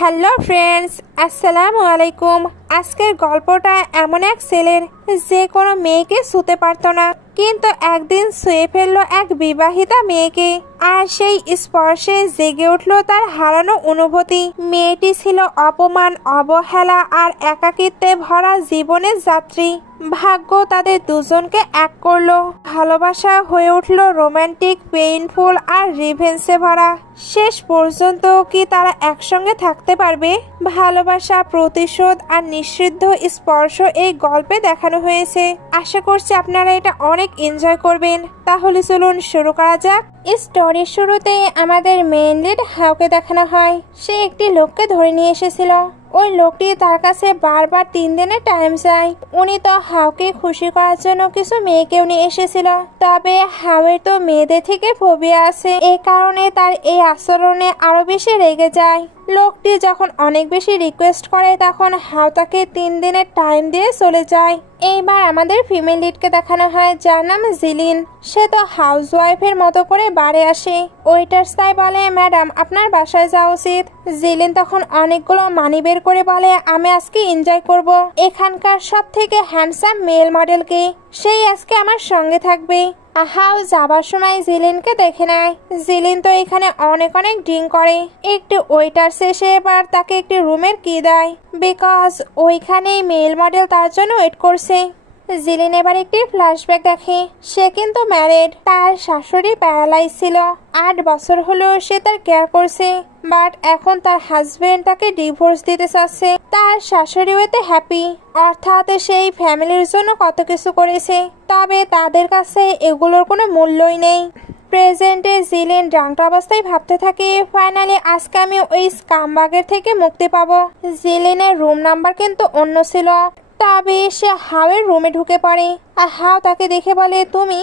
Hello friends, আসসালামু আলাইকুম। আজকের গল্পটা এমন এক ছেলের যে কোনো মেয়েকে ছুঁতে পারতো না, কিন্তু একদিন ছুঁয়ে ফেললো এক বিবাহিতা মেয়েকে, আর সেই স্পর্শে জেগে উঠল তার হারানো অনুভূতি। মেয়েটি ছিল অপমান, অবহেলা আর একাকিত্বে ভরা জীবনের যাত্রী। ভাগ্য তাদের দুজনকে এক করলো। ভালোবাসা হয়ে উঠল রোমান্টিক, পেইনফুল আর রিভেন্সে ভরা। শেষ পর্যন্ত কি তারা একসঙ্গে থাকতে পারবে? ভালোবাসা, প্রতিশোধ আর নিষিদ্ধ স্পর্শ এই গল্পে দেখানো হয়েছে। আশা করছি আপনারা এটা অনেক এনজয় করবেন। তাহলে চলুন শুরু করা যাক। স্টোরির শুরুতে আমাদের মেইন লিড হাউকে দেখানো হয়। সে একটি লোককে ধরে নিয়ে এসেছিল। ওই লোকটি তার কাছে বারবার 3 দিনের টাইম চায়। উনি তো হাউকে খুশি করার জন্য কিছু মেয়েকেও নিয়ে এসেছিল, তবে হাউয়ের তো মেয়েদের থেকে ফোবিয়া আছে। এই কারণে তার এই আচরণে আরো বেশি রেগে যায়। লোকটি যখন অনেক বেশি রিকোয়েস্ট করে তখন হাউ তাকে 3 দিনের টাইম দিয়ে চলে যায়। এইবার আমাদের ফিমেল লিডকে দেখানো হয়, যার নাম জিলিন। সে তো হাউস ওয়াইফের মতো করে বাড়ি আসে। ওয়েটার্স তাই বলে, ম্যাডাম আপনার বাসায় যাওয়া উচিত। জিলিন তখন অনেকগুলো মানি বের করে বলে, আমি আজকে এনজয় করব এখানকার সব থেকে হ্যান্ডসাম মেল মডেলকে, সেই আজকে আমার সঙ্গে থাকবে। হাউ যাবার সময় জিলিনকে দেখে নেয়। জিলিন তো এখানে অনেক ড্রিঙ্ক করে। একটি ওয়েটার্স এসে এবার তাকে একটি রুমের কি দেয়, বিকজ ওইখানেই মেল মডেল তার জন্য ওয়েট করছে। জিলিন এবার একটি ফ্ল্যাশব্যাক দেখে। সে কিন্তু ম্যারিড। তার শাশুড়ি প্যারালাইজ ছিল। 8 বছর হলো সে তার কেয়ার করছে, বাট এখন তার হাজবেন্ড তাকে ডিভোর্স দিতে চাচ্ছে। তার শাশুড়িও এতে হ্যাপি, অর্থাৎ সেই ফ্যামিলির জন্য কত কিছু করেছে, তবে তাদের কাছে এগুলোর কোনো মূল্যই নেই। প্রেজেন্টে জিলিন ড্রাঙ্ক অবস্থায় ভাবতে থাকে, ফাইনালি আজকে আমি ওই স্কামবাগের থেকে মুক্তি পাবো। জিলিনের রুম নাম্বার কিন্তু অন্য ছিল, তবে সে হাওয়ের রুমে ঢুকে পড়ে। আর হাও তাকে দেখে বলে, তুমি?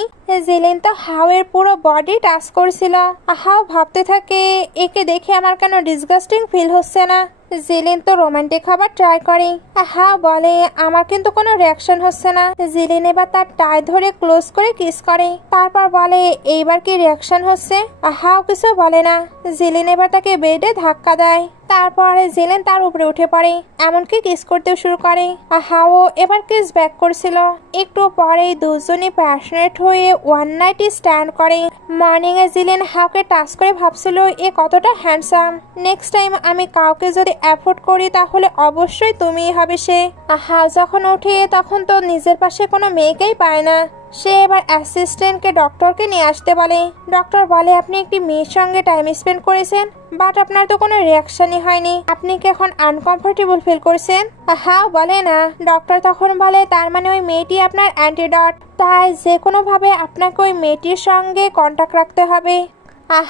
জিলিন তো হাওয়ের পুরো বডি টাচ করছিল। হাও ভাবতে থাকে, একে দেখে আমার কেন ডিসগাস্টিং ফিল হচ্ছে না। জিলিন তো রোমান্টিক খাবার ট্রাই করে। হাও বলে, আমার কিন্তু কোনো রিয়াকশন হচ্ছে না। জিলিন এবার তার টাই ধরে ক্লোজ করে কিস করে, তারপর বলে, এইবার কি রিয়াকশন হচ্ছে? হাও কিছু বলে না। জিলিন এবার তাকে বেডে ধাক্কা দেয়। তারপরে জিলিন তার উপরে উঠে পড়ে, এমনকি কিস করতেও শুরু করে। হাও এবার কিস ব্যাক করছিল। একটু পরেই দুজনই প্যাশনেট হয়ে ওয়ান নাইট স্ট্যান্ড করে। মর্নিং এ জিলিন হাওকে টাচ করে ভাবছিল, এ কতটা হ্যান্ডসাম। নেক্সট টাইম আমি কাউকে যদি অ্যাফোর্ড করি তাহলে অবশ্যই তুমিই হবে সে। হাও যখন ওঠে তখন তো নিজের পাশে কোনো মেয়েকেই পায় না। সে এবার অ্যাসিস্ট্যান্টকে ডক্টরকে নিয়ে আসতে বলে। ডক্টর বলে, আপনি একটি মেয়ের সঙ্গে টাইম স্পেন্ড করেছেন, বাট আপনার তো কোনো রিয়াকশনই হয়নি। আপনি কি এখন আনকমফোর্টেবল ফিল করছেন? হ্যাঁ বলে না। ডক্টর তখন বলে, তার মানে ওই মেয়েটি আপনার অ্যান্টিডট, তাই যে কোনো ভাবে আপনাকে ওই মেয়েটির সঙ্গে কন্ট্যাক্ট রাখতে হবে।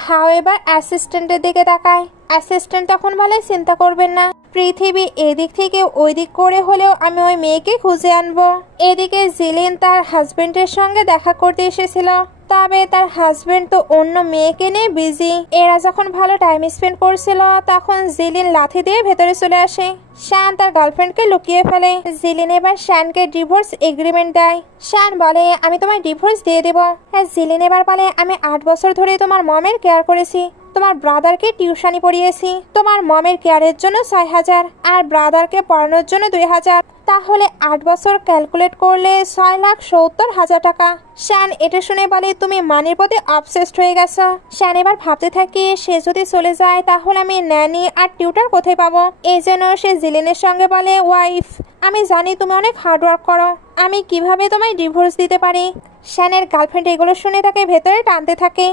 হাও এবার অ্যাসিস্ট্যান্টের দিকে তাকায়। অ্যাসিস্ট্যান্ট তখন বলে, চিন্তা করবেন না, পৃথিবী এদিক থেকে ওই দিক করে হলেও আমি ওই মেয়েকে খুঁজে আনবো। এদিকে জিলিন তার হাজবেন্ডের সঙ্গে দেখা করতে এসেছিল, তবে তার হাজবেন্ড তো অন্য মেয়েকে নিয়ে বিজি। এরা যখন ভালো টাইম স্পেন্ড করছিল তখন জিলিন লাথি দিয়ে ভেতরে চলে আসে। শান তার গার্লফ্রেন্ডকে লুকিয়ে ফেলে। জিলিন এবার শানকে ডিভোর্স এগ্রিমেন্ট দেয়। শান বলে, আমি তোমার ডিভোর্স দিয়ে দেবো। জিলিন এবার বলে, আমি 8 বছর ধরে তোমার মমের কেয়ার করেছি, তোমার ব্রাদারকে টিউশনি পড়িয়েছি। তোমার মমের কেয়ারের জন্য 6000 আর ব্রাদারকে পড়ানোর জন্য 2000, তাহলে 8 বছর ক্যালকুলেট করলে 6,70,000 টাকা। শান এটা শুনে বলে, তুমি মানির প্রতি অবসেসড হয়ে গেছো। শান এবার ভাবতে থাকে, সে যদি চলে যায় তাহলে আমি ন্যানি আর টিউটার কোথায় পাবো। এই জন্য সে জিলিনের সঙ্গে বলে, ওয়াইফ আমি জানি তুমি অনেক হার্ডওয়ার্ক করো, আমি কিভাবে তোমায় ডিভোর্স দিতে পারি। শানের গার্লফ্রেন্ড এগুলো শুনে তাকে ভেতরে টানতে থাকে।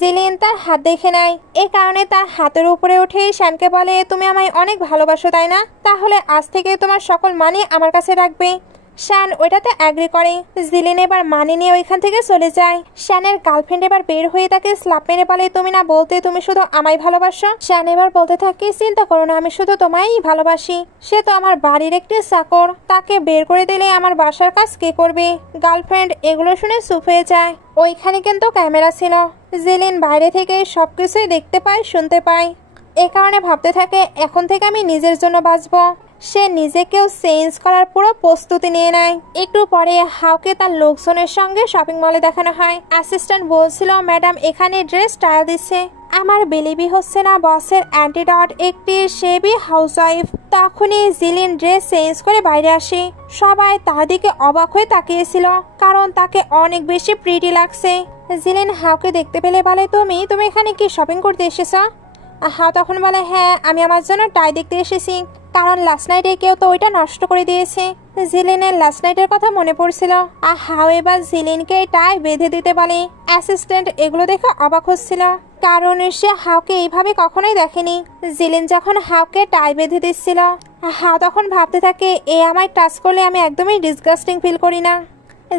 জিলিন তার হাত দেখে নেয়, এই কারণে তার হাতের উপরে উঠে শানকে বলে, তুমি আমায় অনেক ভালোবাসো তাই না? তাহলে আজ থেকে তোমার সকল মানি আমার কাছে রাখবে। শান ওইটাতে অ্যাগ্রি করে। জিলিন এবার মানি নিয়ে ওইখান থেকে চলে যায়। শানের গার্লফ্রেন্ড এবার বের হয়ে তাকে স্ল্যাপ মেরে বলে, তুমি না বলতে তুমি শুধু আমায় ভালোবাসো? শান এবার বলতে থাকে, চিন্তা করো না, আমি শুধু তোমায়ই ভালোবাসি। সে তো আমার বাড়ির একটি চাকর, তাকে বের করে দিলে আমার বাসার কাজ কে করবে? গার্লফ্রেন্ড এগুলো শুনে চুপ হয়ে যায়। ওইখানে কিন্তু ক্যামেরা ছিল। জিলিন বাইরে থেকে সবকিছুই দেখতে পায়, শুনতে পায়। এ কারণে ভাবতে থাকে, এখন থেকে আমি নিজের জন্য বাঁচবো। সে নিজেকেও চেঞ্জ করার পুরো প্রস্তুতি নিয়ে নেয়। একটু পরে হাউকে তার লোকজনের সঙ্গে শপিং মলে দেখানো হয়। অ্যাসিস্ট্যান্ট বলছিল, ম্যাডাম এখানে ড্রেস ট্রায়াল দিচ্ছে, আমার বিলিভি হচ্ছে না বসের অ্যান্টিডট একটি সেবি হাউসওয়াইফ। তখনই জিলিন ড্রেস চেঞ্জ করে বাইরে আসে। সবাই তার দিকে অবাক হয়ে তাকিয়েছিল, কারণ তাকে অনেক বেশি প্রিটি লাগছে। জিলিন হাওকে দেখতে পেলে বলে, তুমি এখানে কি শপিং করতে এসেছো? হাও তখন বলে, হ্যাঁ, আমি আমার জন্য টাই দেখতে এসেছি, কারণ লাস্ট নাইটে কেউ তো ওইটা নষ্ট করে দিয়েছে। জিলিনের লাস্ট নাইটের কথা মনে পড়ছিল। হাও এবার জিলিনকে টাই বেঁধে দিতে বলে। অ্যাসিস্ট্যান্ট এগুলো দেখে অবাক হচ্ছিল, কারণ সে হাওকে এইভাবে কখনোই দেখেনি। জিলিন যখন হাওকে টাই বেঁধে দিচ্ছিল, হাও তখন ভাবতে থাকে, এ আমায় টাচ করলে আমি একদমই ডিসগাস্টিং ফিল করি না।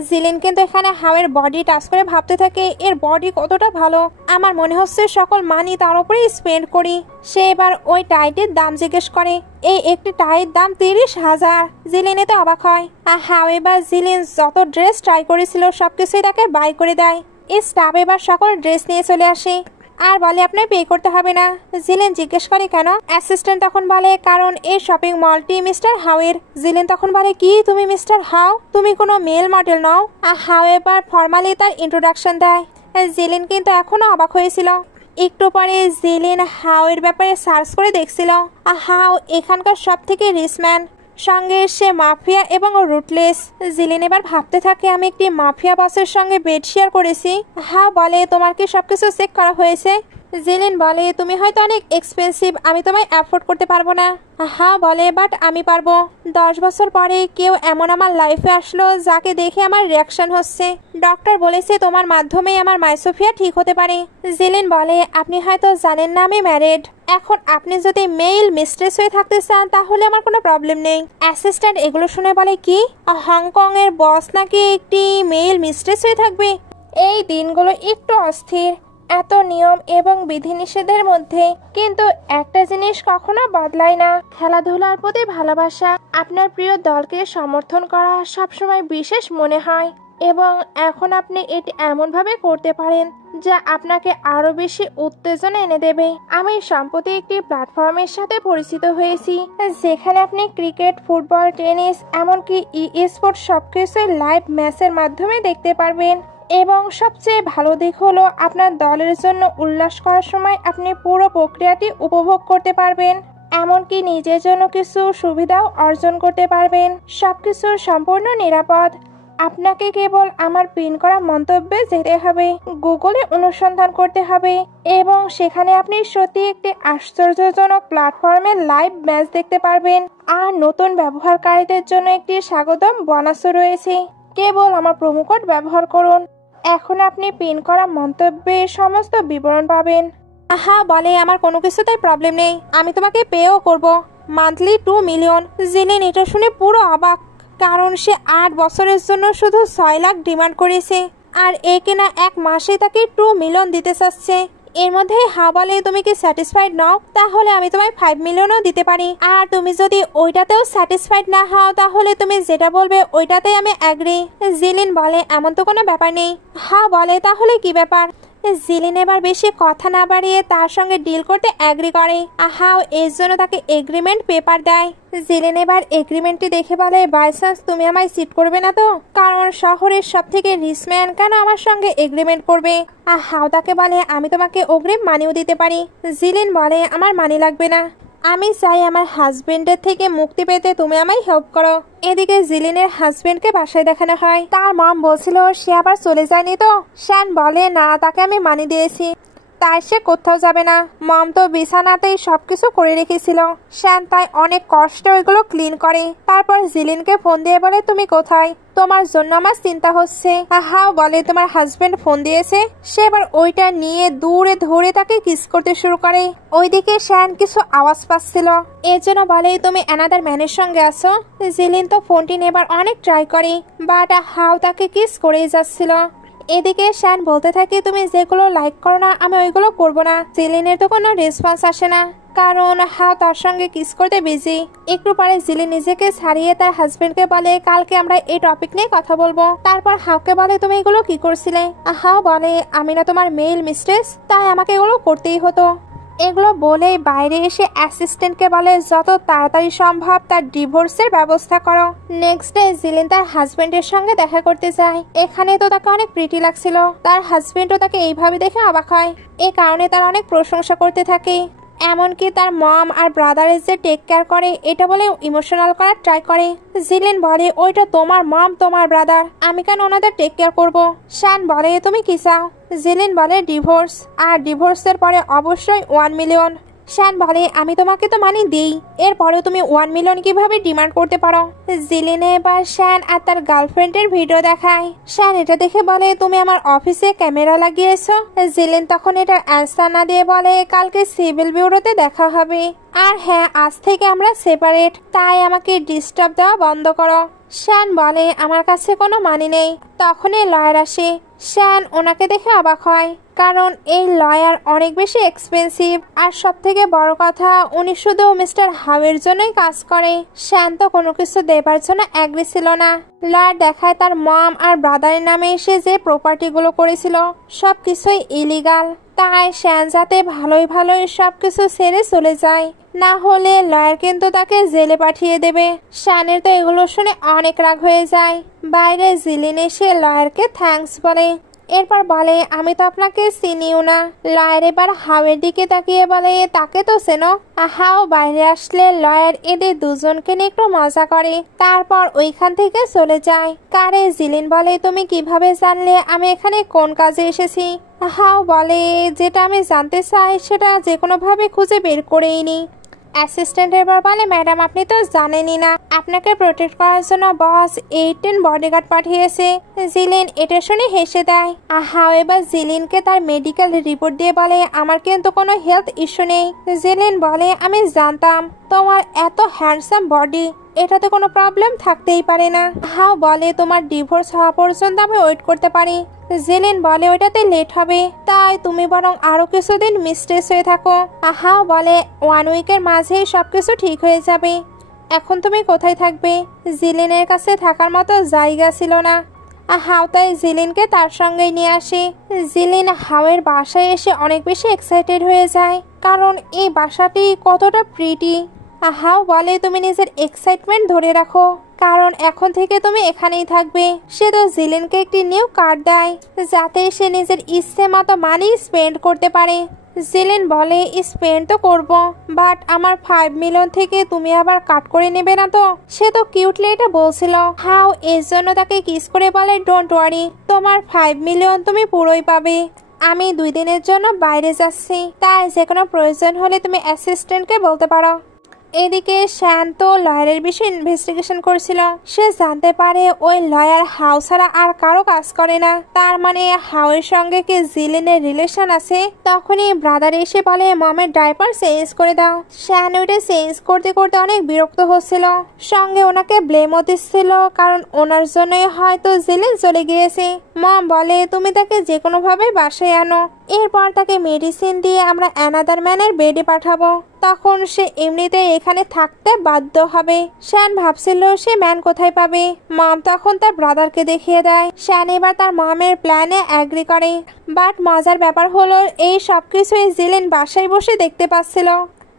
জিলিন কিন্তু এখানে হাওয়ের বডি টাচ করে ভাবতে থাকে, এর বডি কতটা ভালো, আমার মনে হচ্ছে সকল মানি তার উপরেই স্পেন্ড করি। সে এবার ওই টাইটির দাম জিজ্ঞেস করে। এই একটি টাইয়ের দাম 30,000। জিলিনে তো অবাক হয়। হাও এবার জিলিন যত ড্রেস ট্রাই করেছিল সবকিছুই তাকে বাই করে দেয়। এই স্টাফ এবার সকল ড্রেস নিয়ে চলে আসে আর বলে, আপনার পে করতে হবে না। জিলিন জিজ্ঞেস করে, কেন? অ্যাসিস্ট্যান্ট তখন বলে, কারণ এই শপিং মলটি মিস্টার হাওয়ের। জিলিন তখন বলে, কি তুমি মিস্টার হাও? তুমি কোনো মেল মডেল নও। হাও এবার ফর্মালি তার ইন্ট্রোডাকশন দেয়। জিলিন কিন্তু এখনো অবাক হয়েছিল। একটু পরে জিলিন হাওয়ের ব্যাপারে সার্চ করে দেখছিল। হাও এখানকার সব থেকে রিচ ম্যান, সঙ্গে সে মাফিয়া এবং রুটলেস। জিলিন এবার ভাবতে থাকে, আমি একটি মাফিয়া বসের সঙ্গে বেড শেয়ার করেছি। হাও বলে, তোমার কি সবকিছু চেক করা হয়েছে? জিলিন বলে, তুমি হয়তো অনেক এক্সপেন্সিভ, আমি তোমায় অ্যাফোর্ড করতে পারবো না। হ্যাঁ বলে, বাট আমি পারবো। 10 বছর পরে কেউ এমন আমার লাইফে আসলো যাকে দেখে আমার রিয়াকশন হচ্ছে। ডক্টর বলেছে তোমার মাধ্যমেই আমার মাইসোফিয়া ঠিক হতে পারে। জিলিন বলে, আপনি হয়তো জানেন না আমি ম্যারিড। এখন আপনি যদি মেল মিস্ট্রেস হয়ে থাকতে চান তাহলে আমার কোনো প্রবলেম নেই। অ্যাসিস্ট্যান্ট এগুলো শুনে বলে, কি হংকং এর বস নাকি একটি মেল মিস্ট্রেস হয়ে থাকবে? এই দিনগুলো একটু অস্থির, এত নিয়ম এবং বিধিনিষেধের মধ্যে কিন্তু একটা জিনিস কখনো বদলায় না, খেলাধুলার প্রতি ভালোবাসা। আপনার প্রিয় দলকে সমর্থন করা সবসময় বিশেষ মনে হয় এবং এখন আপনি এটি এমনভাবে করতে পারেন যা আপনাকে আরো বেশি উত্তেজনা এনে দেবে। আমি সম্প্রতি একটি প্ল্যাটফর্মের সাথে পরিচিত হয়েছি যেখানে আপনি ক্রিকেট, ফুটবল, টেনিস এমনকি স্পোর্টস সবকিছু লাইভ ম্যাচের মাধ্যমে দেখতে পারবেন এবং সবচেয়ে ভালো দিক হলো আপনার দলের জন্য উল্লাস করার সময় আপনি পুরো প্রক্রিয়াটি উপভোগ করতে পারবেন, এমনকি নিজের জন্য কিছু সুবিধাও অর্জন করতে পারবেন। সবকিছু সম্পূর্ণ নিরাপদ। আপনাকে কেবল আমার পিন করা মন্তব্যে যেতে হবে, গুগলে অনুসন্ধান করতে হবে এবং সেখানে আপনি সত্যি একটি আশ্চর্যজনক প্ল্যাটফর্মে লাইভ ম্যাচ দেখতে পারবেন। আর নতুন ব্যবহারকারীদের জন্য একটি স্বাগতম বোনাসও রয়েছে। কেবল আমার প্রোমো কোড ব্যবহার করুন। এখন আপনি পিন করা মন্তব্যে সমস্ত বিবরণ পাবেন। হ্যাঁ বলে, আমার কোনো কিছুতেই প্রবলেম নেই, আমি তোমাকে পেও করব, মান্থলি 2 মিলিয়ন। জিলিন এটা শুনে পুরো অবাক, কারণ সে 8 বছরের জন্য শুধু 6 লাখ ডিমান্ড করেছে আর এ কিনা 1 মাসে তাকে 2 মিলিয়ন দিতে চাচ্ছে। এর মধ্যে হা বলে, তুমি কি স্যাটিসফাইড নও? তাহলে আমি তোমায় 5 মিলিয়নও দিতে পারি। আর তুমি যদি ওইটাতেও স্যাটিসফাইড না হও তাহলে তুমি যেটা বলবে ওইটাতেই আমি অ্যাগ্রি। জিলিন বলে, এমন তো কোনো ব্যাপার নেই। হা বলে, তাহলে কি ব্যাপার? জিলিন এবার বেশি কথা না বাড়িয়ে তার সঙ্গে ডিল করতে অ্যাগ্রি করে। হাও এর জন্য তাকে এগ্রিমেন্ট পেপার দেয়। জিলিন এবার এগ্রিমেন্টটি দেখে বলে, বাই চান্স তুমি আমায় চিট করবে না তো? কারণ শহরের সব থেকে রিচ ম্যান কেন আমার সঙ্গে এগ্রিমেন্ট করবে? হাও তাকে বলে, আমি তোমাকে অগ্রিম মানিও দিতে পারি। জিলিন বলে, আমার মানি লাগবে না, আমি চাই আমার হাজবেন্ডের থেকে মুক্তি পেতে তুমি আমায় হেল্প করো। এদিকে জিলিনের হাজবেন্ডকে বাসায় দেখানো হয়। তার মম বলছিল সে আবার চলে যায়নি তো। শ্যান বলে, না, তাকে আমি মানি দিয়েছি, তাই সে কোথাও যাবে না। মম তো বিছানাতেই সবকিছু করে রেখেছিল। শ্যান তাই অনেক কষ্টে ওইগুলো ক্লিন করে। তারপর জিলিনকে ফোন দিয়ে বলে, তুমি কোথায়? তোমার জন্য আমার চিন্তা হচ্ছে। হাও বলে, তোমার হাজবেন্ড ফোন দিয়েছে। সে এবার ওইটা নিয়ে দূরে ধরে তাকে কিস করতে শুরু করে। ওইদিকে শ্যান কিছু আওয়াজ পাচ্ছিল, এর জন্য বলে, তুমি অ্যানাদার ম্যানের সঙ্গে আছো। জিলিন তো ফোনটি নেবার অনেক ট্রাই করে, বাট হাও তাকে কিস করেই যাচ্ছিল। এদিকে শ্যান বলতে থাকে, তুমি যেগুলো লাইক করো না আমি ওইগুলো করবো না। জিলিনের তো কোনো রেসপন্স আসে না, কারণ হাও তার সঙ্গে কিস করতে বিজি। একটু পরে জিলিন নিজেকে ছাড়িয়ে তার হাজবেন্ডকে বলে, কালকে আমরা এই টপিক নিয়ে কথা বলবো। তারপর হাওকে বলে, তুমি এগুলো কি করছিলে? হাও বলে, আমি না তোমার মেল মিস্ট্রেস, তাই আমাকে এগুলো করতেই হতো। এগুলো বলেই বাইরে এসে অ্যাসিস্ট্যান্টকে বলে যত তাড়াতাড়ি সম্ভব তার ডিভোর্সের ব্যবস্থা করো। নেক্সট ডে জিলিন তার হাজবেন্ডের সঙ্গে দেখা করতে যায়। এখানে তো তাকে অনেক প্রিটি লাগছিল। তার হাজবেন্ডও তাকে এইভাবে দেখে অবাক হয়। এ কারণে তার অনেক প্রশংসা করতে থাকে। এমনকি তার মম আর ব্রাদারের যে টেক কেয়ার করে এটা বলে ইমোশনাল করার ট্রাই করে। জিলিন বলে ওইটা তোমার মম তোমার ব্রাদার, আমি কেন ওনাদের টেক কেয়ার করবো। শান বলে তুমি কি চাও? জিলিন বলে ডিভোর্স, আর ডিভোর্সের পরে অবশ্যই 1 মিলিয়ন। শান বলে আমি তোমাকে তো মানি দিই, এরপরেও তুমি 1 মিলিয়ন কিভাবে ডিমান্ড করতে পারো? জিলিনে এবার শান আর তার গার্লফ্রেন্ডের ভিডিও দেখায়। শান এটা দেখে বলে তুমি আমার অফিসে ক্যামেরা লাগিয়েছো। জিলিন তখন এটার অ্যান্সার না দিয়ে বলে কালকে সিভিল ব্যুরোতে দেখা হবে, আর হ্যাঁ আজ থেকে আমরা সেপারেট, তাই আমাকে ডিস্টার্ব দেওয়া বন্ধ করো। শান বলে আমার কাছে কোনো মানি নেই। তখনই লয়ার আসে। শান ওনাকে দেখে অবাক হয়, কারণ এই লয়ার অনেক বেশি এক্সপেন্সিভ, আর সব থেকে বড় কথা উনি শুধু মিস্টার হাওয়ের জন্যই কাজ করে। শান তো কোনো কিছু দেবার জন্য অ্যাগ্রি ছিল না। লয়ার দেখায় তার মম আর ব্রাদারের নামে এসে যে প্রপার্টিগুলো করেছিল সবকিছুই ইলিগাল, তাই শান যাতে ভালোই সবকিছু ছেড়ে চলে যায়, না হলে লয়ার কিন্তু তাকে জেলে পাঠিয়ে দেবে। শানের তো এগুলো শুনে অনেক রাগ হয়ে যায়। বাইরে জিলিন এসে লয়ারকে থ্যাঙ্কস বলে, এরপর বলে আমি তো আপনাকে চিনিও না। লয়ার এবার হাওয়ের দিকে তাকিয়ে বলে তাকে তো চেনো। হাও বাইরে আসলে লয়ার এদের দুজনকে নিয়ে একটু মজা করে, তারপর ওইখান থেকে চলে যায়। কারে জিলিন বলে তুমি কিভাবে জানলে আমি এখানে কোন কাজে এসেছি? হাও বলে যেটা আমি জানতে চাই সেটা যে কোনো ভাবে খুঁজে বের করেই নি। অ্যাসিস্ট্যান্ট এবার বলে ম্যাডাম আপনি তো জানেনই না, আপনাকে প্রোটেক্ট করার জন্য বস 18 বডিগার্ড পাঠিয়েছে। জিলিন এটা শুনে হেসে দেয়। হাও এবার জিলিনকে তার মেডিকেল রিপোর্ট দিয়ে বলে আমার কিন্তু কোনো হেলথ ইস্যু নেই। জিলিন বলে আমি জানতাম তোমার এত হ্যান্ডসাম বডি, এটাতে কোনো প্রবলেম থাকতেই পারে না। হাও বলে তোমার ডিভোর্স হওয়া পর্যন্ত আমি ওয়েট করতে পারি। জিলিন বলে ওইটাতে লেট হবে, তাই তুমি বরং আরো কিছুদিন মিস্ট্রেস হয়ে থাকো। হাও বলে 1 উইকের মাঝেই সবকিছু ঠিক হয়ে যাবে। এখন তুমি কোথায় থাকবে? জিলিনের কাছে থাকার মতো জায়গা ছিল না। হাও তাই জিলিনকে তার সঙ্গে নিয়ে আসে। জিলিন হাওয়ের বাসায় এসে অনেক বেশি এক্সাইটেড হয়ে যায়, কারণ এই বাসাটি কতটা প্রিটি। হাও বলে তুমি নিজের এক্সাইটমেন্ট ধরে রাখো, কারণ এখন থেকে তুমি এখানেই থাকবে। সে তো জিলিনকে একটি নিউ কার্ড দেয় যাতে সে নিজের ইচ্ছে মতো মানি স্পেন্ড করতে পারে। জিলিন বলে স্পেন্ড তো করব, বাট আমার 5 মিলিয়ন থেকে তুমি আবার কাট করে নেবে না তো? সে তো কিউটলি এটা বলছিল। হাও এর জন্য তাকে কিস করে বলে ডোন্ট ওয়ারি, তোমার 5 মিলিয়ন তুমি পুরোই পাবে। আমি 2 দিনের জন্য বাইরে যাচ্ছি, তাই যে কোনো প্রয়োজন হলে তুমি অ্যাসিস্ট্যান্টকে বলতে পারো। এদিকে শান্ত লয়ারের বিষয়ে ইনভেস্টিগেশন করছিল। সে জানতে পারে ওই লয়ার হাউ ছাড়া আর কারো কাজ করে না, তার মানে হাউয়ের সঙ্গে কি জিলিনের রিলেশন আছে। তখনই ব্রাদার এসে বলে মমের ডাইপার চেঞ্জ করে দাও। শান ওইটা চেঞ্জ করতে করতে অনেক বিরক্ত হচ্ছিল, সঙ্গে ওনাকে ব্লেমও দিচ্ছিল, কারণ ওনার জন্যই হয়তো জিলিন চলে গিয়েছে। মম বলে তুমি তাকে যে কোনো ভাবে বাসায় আনো, এরপর তাকে মেডিসিন দিয়ে আমরা অ্যানাদার ম্যানের বেডে পাঠাবো, তখন সে এমনিতে এখানে থাকতে বাধ্য হবে। শান ভাবছিল সে ম্যান কোথায় পাবে। মম তখন তার ব্রাদারকে দেখিয়ে দেয়। শান এবার তার মমের প্ল্যানে অ্যাগ্রি করে, বাট মজার ব্যাপার হলো এই সবকিছুই জিলিন বাসায় বসে দেখতে পাচ্ছিল,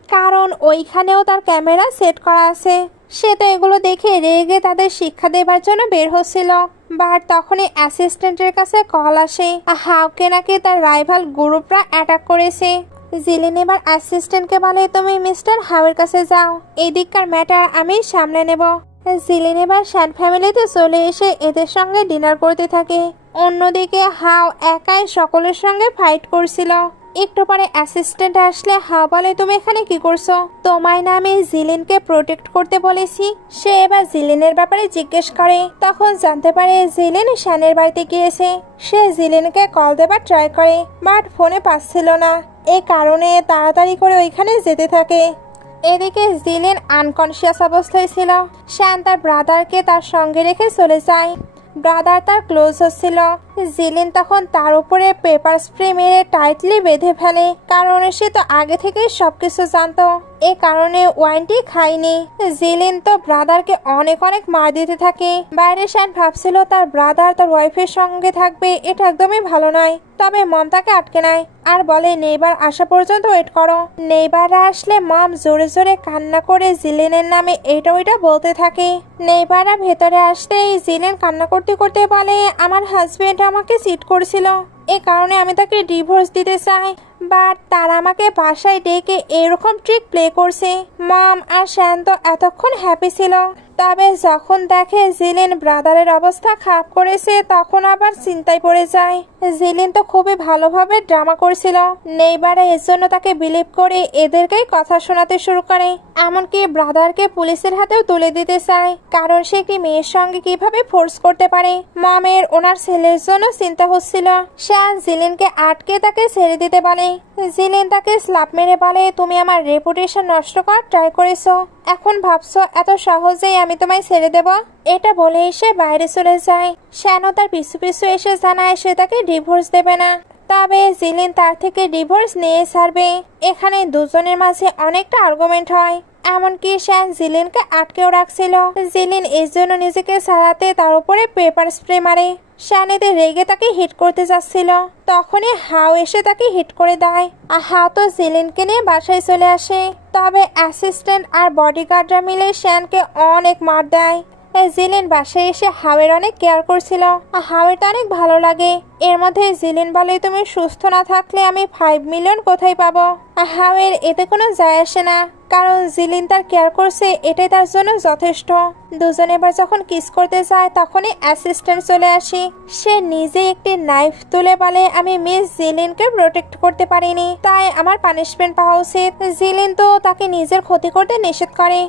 কারণ ওইখানেও তার ক্যামেরা সেট করা আছে। সে তো এগুলো দেখে রেগে তাদের শিক্ষা দেবার জন্য বের হচ্ছিল, বাট তখনই অ্যাসিস্ট্যান্টের কাছে কল আসে হাউকে নাকি তার রাইভাল গ্রুপরা অ্যাটাক করেছে। জিলিন এবার অ্যাসিস্ট্যান্টকে বলে তুমি মিস্টার হাওয়ের কাছে যাও, এদিককার ম্যাটার আমি সামলে নেব। জিলিন এবার শান ফ্যামিলিতে চলে এসে এদের সঙ্গে ডিনার করতে থাকে। অন্যদিকে হাও একাই সকলের সঙ্গে ফাইট করছিল। একটু পরে অ্যাসিস্ট্যান্ট আসলে হাও বলে তুমি এখানে কি করছো? তোমায় না আমি জিলিনকে প্রোটেক্ট করতে বলেছি। সে এবার জিলিনের ব্যাপারে জিজ্ঞেস করে, তখন জানতে পারে জিলিন শানের বাড়িতে গিয়েছে। সে জিলিনকে কল দেবার ট্রাই করে, বাট ফোনে পাচ্ছিল না, এই কারণে তাড়াতাড়ি করে ওইখানে যেতে থাকে। এদিকে জিলিন আনকনশিয়াস অবস্থায় ছিল। শান তার ব্রাদারকে তার সঙ্গে রেখে চলে যায়। ব্রাদার তার ক্লোজ হচ্ছিল। জিলিন তখন তার উপরে পেপার স্প্রে মেরে টাইটলি বেঁধে ফেলে, কারণ সে তো আগে থেকে সবকিছু জানতো। এ কারণে ওয়াইনটি খায়নি। জিলিন তো ব্রাদারকে অনেক অনেক মার দিতে থাকে। বাইরে শান ভাবছিল তার ব্রাদার তার ওয়াইফের সঙ্গে থাকবে, এটা একদমই ভালো নয়। তবে মম তাকে আটকে নেয় আর বলে নেইবার আসা পর্যন্ত ওয়েট করো। নেইবাররা আসলে মম জোরে জোরে কান্না করে জিলিনের নামে এটা ওইটা বলতে থাকে। নেইবাররা ভেতরে আসতেই জিলিন কান্না করতে করতে বলে আমার হাজবেন্ড আমাকে চিট করছিল, এ কারণে আমি তাকে ডিভোর্স দিতে চাই। বাট তারা আমাকে বাসায় ডেকে এরকম ট্রিক প্লে করছে। মম আর শান তো এতক্ষণ হ্যাপি ছিল, তবে যখন দেখে জিলিন ব্রাদারের অবস্থা খারাপ করেছে তখন আবার চিন্তায় পড়ে যায়। জিলিন তো খুবই ভালোভাবে ড্রামা করছিল। নেইবাররা এর জন্য তাকে বিলিভ করে এদেরকেই কথা শোনাতে শুরু করে, এমনকি ব্রাদারকে পুলিশের হাতেও তুলে দিতে চায়, কারণ সে একটি মেয়ের সঙ্গে কিভাবে ফোর্স করতে পারে। মমের ওনার ছেলের জন্য চিন্তা হচ্ছিল। শান জিলিনকে আটকে তাকে ছেড়ে দিতে বলে। জিলিন তাকে স্ল্যাপ মেরে বলে তুমি আমার রেপুটেশন নষ্ট করার ট্রাই করেছো, এখন ভাবছো এত সহজেই আমি তোমায় ছেড়ে দেব? এটা বলে সে বাইরে চলে যায়। শ্যানও তার পিছু পিছু এসে জানায় সে তাকে ডিভোর্স দেবে না, তবে জিলিন তার থেকে ডিভোর্স নিয়ে ছাড়বে। এখানে দুজনের মাঝে অনেকটা আর্গুমেন্ট হয়, এমনকি শ্যান জিলিনকে আটকেও রাখছিল। জিলিন এর জন্য নিজেকে ছাড়াতে তার উপরে পেপার স্প্রে মারে। শ্যান এতে রেগে তাকে হিট করতে যাচ্ছিল, তখনই হাও এসে তাকে হিট করে দেয়। আর হাও তো জিলিনকে নিয়ে বাসায় চলে আসে, তবে অ্যাসিস্ট্যান্ট আর বডিগার্ডরা মিলে শ্যানকে অনেক মার দেয়। জিলিন বাসায় এসে হাওয়ের অনেক কেয়ার করছিল, হাওয়ের তো অনেক ভালো লাগে। এর মধ্যে জিলিন বলে তুমি সুস্থ না থাকলে আমি 5 মিলিয়ন কোথায় পাবো? হাওয়ের এতে কোনো যায় আসে না, কারণ জিলিন তার কেয়ার করছে, এটাই তার জন্য যথেষ্ট। দুজন এবার যখন কিস করতে যায় তখনই অ্যাসিস্ট্যান্ট চলে আসে। সে নিজে একটি নাইফ তুলে বলে আমি মিস জিলিনকে প্রোটেক্ট করতে পারিনি, তাই আমার পানিশমেন্ট পাওয়া উচিত। জিলিন তো তাকে নিজের ক্ষতি করতে নিষেধ করে।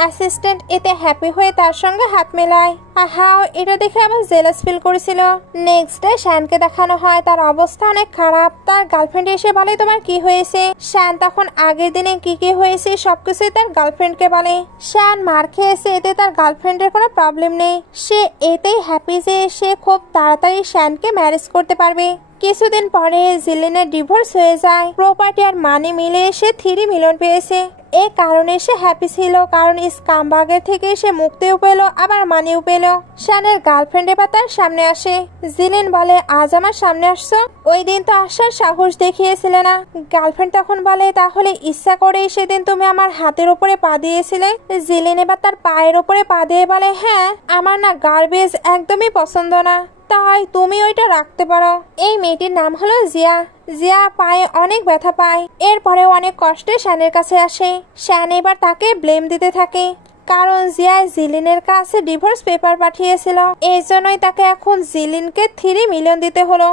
অ্যাসিস্ট্যান্ট এতে হ্যাপি হয়ে তার সঙ্গে হাত মেলায়। হাও এটা দেখে আবার জেলাস ফিল করেছিল। নেক্সট ডে শ্যানকে দেখানো হয় তার অবস্থা অনেক খারাপ। তার গার্লফ্রেন্ড এসে বলে তোমার কি হয়েছে? শ্যান তখন আগের দিনে কি কি হয়েছে সবকিছুই তার গার্লফ্রেন্ডকে বলে। শ্যান মার খেয়েছে, এতে তার গার্লফ্রেন্ডের কোনো প্রবলেম নেই। সে এতেই হ্যাপি যে সে খুব তাড়াতাড়ি শ্যানকে ম্যারেজ করতে পারবে। কিছুদিন পরে জিলিনের ডিভোর্স হয়ে যায়। প্রপার্টি আর মানি মিলে সে 3 মিলিয়ন পেয়েছে। এই কারণে সে হ্যাপি ছিল, কারণ স্কামবাগের থেকে সে মুক্তিও পেল আবার মানিও পেল। শ্যানের গার্লফ্রেন্ড এবার তার সামনে আসে। জিলিন বলে আজ আমার সামনে আসছো, ওই দিন তো আসার সাহস দেখিয়েছিলে না। গার্লফ্রেন্ড তখন বলে তাহলে ইচ্ছা করে সেদিন তুমি আমার হাতের উপরে পা দিয়েছিলে? জিলিন এবার তার পায়ের উপরে পা দিয়ে বলে হ্যাঁ, আমার না গার্বেজ একদমই পছন্দ না, তাই তুমি ওইটা রাখতে পারো। এই মেয়েটির নাম হলো জিয়া। জিয়া পায়ে অনেক ব্যথা পায়, এরপরে অনেক কষ্টে শ্যানের কাছে আসে। শ্যান এবার তাকে ব্লেম দিতে থাকে, কারণ জিয়া জিলিনের কাছে ডিভোর্স পেপার পাঠিয়েছিল, এই জন্যই তাকে এখন জিলিনকে 3 মিলিয়ন দিতে হলো।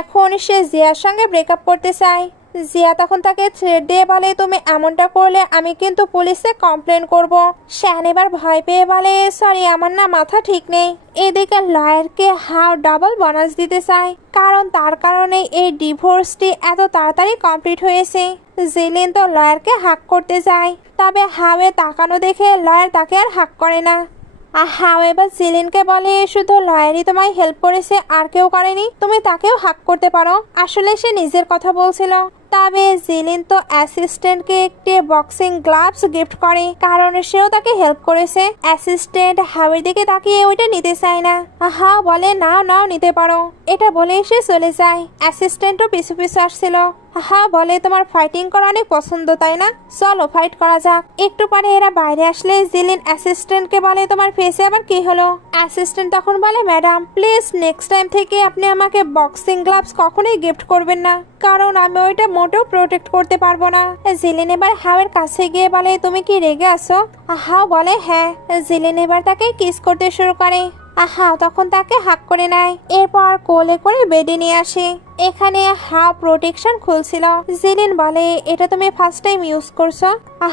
এখন সে জিয়ার সঙ্গে ব্রেকআপ করতে চায়। জিয়া তখন তাকে থ্রেট দিয়ে বলে তুমি এমনটা করলে আমি কিন্তু পুলিশে কমপ্লেন করব। শ্যান এবার ভয় পেয়ে বলে সরি আমার না মাথা ঠিক নেই। এদিকে লয়ারকে হাও ডাবল বোনাস দিতে চায়, কারণ তার কারণে এই ডিভোর্সটি এত তাড়াতাড়ি কমপ্লিট হয়েছে। জিলিন তো লয়ারকে হাক করতে যায়, তবে হাওয়ে তাকানো দেখে লয়ার তাকে আর হাক করে না। হাও এবার জিলিনকে বলে শুধু লয়ারই তোমায় হেল্প করেছে, আর কেউ করেনি, তুমি তাকেও হাক করতে পারো। আসলে সে নিজের কথা বলছিল। তবে জিলিন তো অ্যাসিস্ট্যান্টকে একটি বক্সিং গ্লাভস গিফট করে, কারণ সেও তাকে হেল্প করেছে। অ্যাসিস্ট্যান্ট হাওয়ের দিকে তাকিয়ে ওইটা নিতে চায় না। হাও বলে নাও নাও নিতে পারো, এটা বলে সে চলে যায়। অ্যাসিস্ট্যান্টও পিছু পিছু আসছিল। হাও বলে তোমার ফাইটিং করা অনেক পছন্দ তাই না, চলো ফাইট করা যাক। একটু পরে এরা বাইরে আসলে জিলিন অ্যাসিস্ট্যান্টকে বলে তোমার ফেসে আবার কি হলো? অ্যাসিস্ট্যান্ট তখন বলে ম্যাডাম প্লিজ নেক্সট টাইম থেকে আপনি আমাকে বক্সিং গ্লাভস কখনোই গিফট করবেন না, কারণ আমি ওইটা মোটেও প্রোটেক্ট করতে পারবো না। জিলিন এবার হাওয়ের কাছে গিয়ে বলে তুমি কি রেগে আছো? হাও বলে হ্যাঁ। জিলিন এবার তাকে কিস করতে শুরু করে। হাও তখন তাকে হাক করে নেয়, এরপর কোলে করে বেডে নিয়ে আসে। এখানে হাও প্রোটেকশন খুলছিল। জিলিন বলে এটা তুমি ফার্স্ট টাইম ইউজ করছো?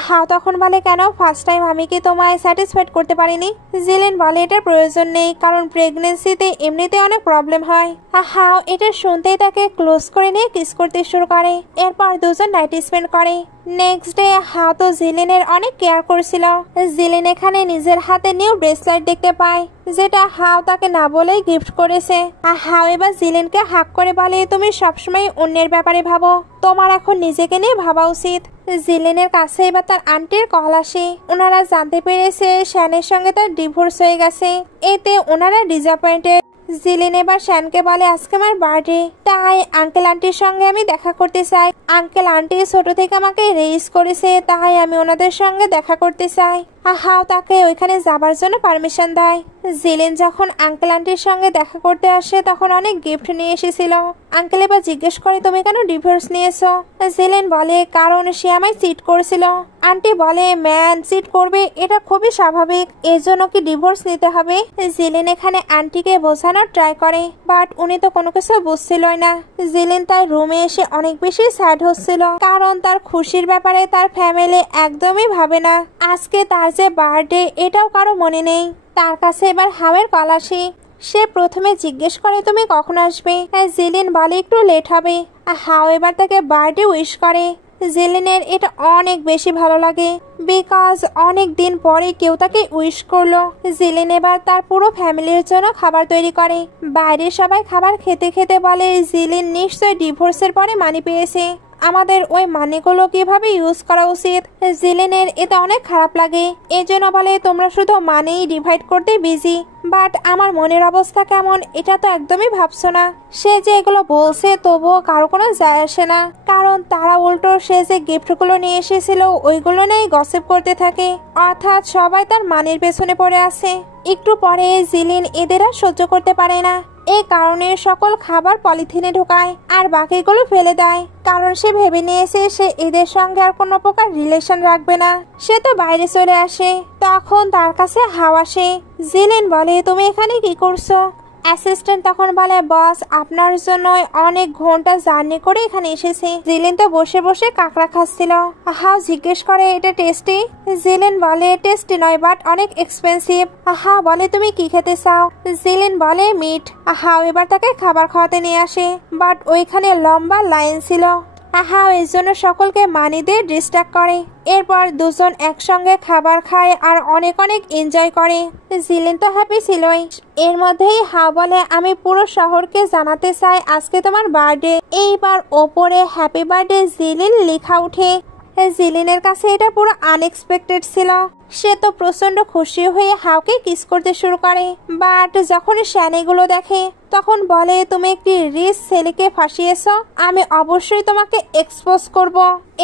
হাও তখন বলে কেন, ফার্স্ট টাইম আমি কি তোমায় স্যাটিসফাইড করতে পারিনি? জিলিন বলে এটার প্রয়োজন নেই, কারণ প্রেগনেন্সিতে এমনিতে অনেক প্রবলেম হয়। হাও এটা শুনতেই তাকে ক্লোজ করে নিয়ে কিস করতে শুরু করে। এরপর দুজন নাইট স্পেন্ড করে। নেক্সট ডে হাও তো জিলিনের অনেক কেয়ার করছিল। জিলিন এখানে নিজের হাতে নিউ ব্রেসলেট দেখতে পায়, যেটা হাও তাকে না বলেই গিফট করেছে। হাও এবার জিলিনকে হাক করে বলে তুমি সবসময় অন্যের ব্যাপারে ভাবো, তোমার এখন নিজেকে নিয়ে ভাবা উচিত। জিলিনের কাছে এবার তার আন্টির কল আসে। ওনারা জানতে পেরেছে শ্যানের সঙ্গে তার ডিভোর্স হয়ে গেছে। এতে ওনারা ডিসঅ্যাপয়েন্টেড। জিলিন এবার শ্যানকে বলে আজকে আমার বার্থডে, তাই আঙ্কেল আন্টির সঙ্গে আমি দেখা করতে চাই। আঙ্কেল আন্টি ছোট থেকে আমাকে রেইজ করেছে, তাই আমি ওনাদের সঙ্গে দেখা করতে চাই। হাও তাকে ওইখানে যাবার জন্য পারমিশন দেয়। জিলিন যখন আঙ্কেল আন্টির সঙ্গে দেখা করতে আসে তখন অনেক গিফট নিয়ে এসেছিল। আঙ্কেল এবার জিজ্ঞেস করে তুমি কেন ডিভোর্স নিয়েছো? জিলিন বলে কারণ সে আমায় চিট করেছিল। আন্টি বলে ম্যান চিট করবে এটা খুবই স্বাভাবিক, এর জন্য কি ডিভোর্স নিতে হবে? জিলিন এখানে আন্টিকে বোঝানোর ট্রাই করে, বাট উনি তো কোনো কিছু বুঝছিলই না। জিলিন তার রুমে এসে অনেক বেশি স্যাড হচ্ছিল, কারণ তার খুশির ব্যাপারে তার ফ্যামিলি একদমই ভাবে না। আজকে তার যে বার্থডে এটাও কারো মনে নেই। তার কাছে এবার হাওয়ের কল আসে। সে প্রথমে জিজ্ঞেস করে তুমি কখন আসবে? জিলিন বলে একটু লেট হবে। হাও এবার তাকে বার্থডে উইশ করে। জিলিনের এটা অনেক বেশি ভালো লাগে, বিকজ অনেক দিন পরে কেউ তাকে উইশ করলো। জিলিন এবার তার পুরো ফ্যামিলির জন্য খাবার তৈরি করে। বাইরে সবাই খাবার খেতে খেতে বলে জিলিন নিশ্চয়ই ডিভোর্সের পরে মানি পেয়েছে, আমাদের ওই মানিগুলো কিভাবে ইউজ করা উচিত। জিলিনের এটা অনেক খারাপ লাগে, এই জন্য বলে তোমরা শুধু মানেই ডিভাইড করতে বিজি, বাট আমার মনের অবস্থা কেমন এটা তো একদমই ভাবছো না। সে যে এগুলো বলছে তবুও কারো কোনো যায় আসে না, কারণ তারা উল্টো সে যে গিফটগুলো নিয়ে এসেছিল ওইগুলো নিয়েই গসিপ করতে থাকে, অর্থাৎ সবাই তার মানের পেছনে পড়ে আছে। একটু পরে জিলিন এদের আর সহ্য করতে পারে না, এই কারণে সকল খাবার পলিথিনে ঢোকায় আর বাকিগুলো ফেলে দেয়, কারণ সে ভেবে নিয়েছে সে এদের সঙ্গে আর কোনো প্রকার রিলেশন রাখবে না। সে তো বাইরে চলে আসে, তখন তার কাছে হাওয়া আসে। জিলিন বলে তুমি এখানে কি করছো? অ্যাসিস্ট্যান্ট তখন বলে বস আপনার জন্য অনেক ঘন্টা জার্নি করে এখানে এসেছি। জিলিন তো বসে বসে কাঁকড়া খাচ্ছিল। হাও জিজ্ঞেস করে এটা টেস্টি? জিলিন বলে টেস্টি নয় বাট অনেক এক্সপেন্সিভ। হাও বলে তুমি কি খেতে চাও? জিলিন বলে মিট। হাও এবার তাকে খাবার খাওয়াতে নিয়ে আসে, বাট ওইখানে লম্বা লাইন ছিল। হাও এর জন্য সকলকে মানি দিয়ে ডিস্ট্রাক্ট করে। এরপর দুজন একসঙ্গে খাবার খায় আর অনেক অনেক এনজয় করে। জিলিন তো হ্যাপি ছিলই। এর মধ্যেই হাও বলে আমি পুরো শহরকে জানাতে চাই আজকে তোমার বার্থডে। এইবার ওপরে হ্যাপি বার্থডে জিলিন লেখা উঠে। জিলিনের কাছে এটা পুরো আনএক্সপেক্টেড ছিল। সে তো প্রচন্ড খুশি হয়ে হাওকে কিস করতে শুরু করে, বাট যখন শ্যান এগুলো দেখে তখন বলে তুমি একটি রিচ ছেলেকে ফাঁসিয়েছো, আমি অবশ্যই তোমাকে এক্সপোজ করব।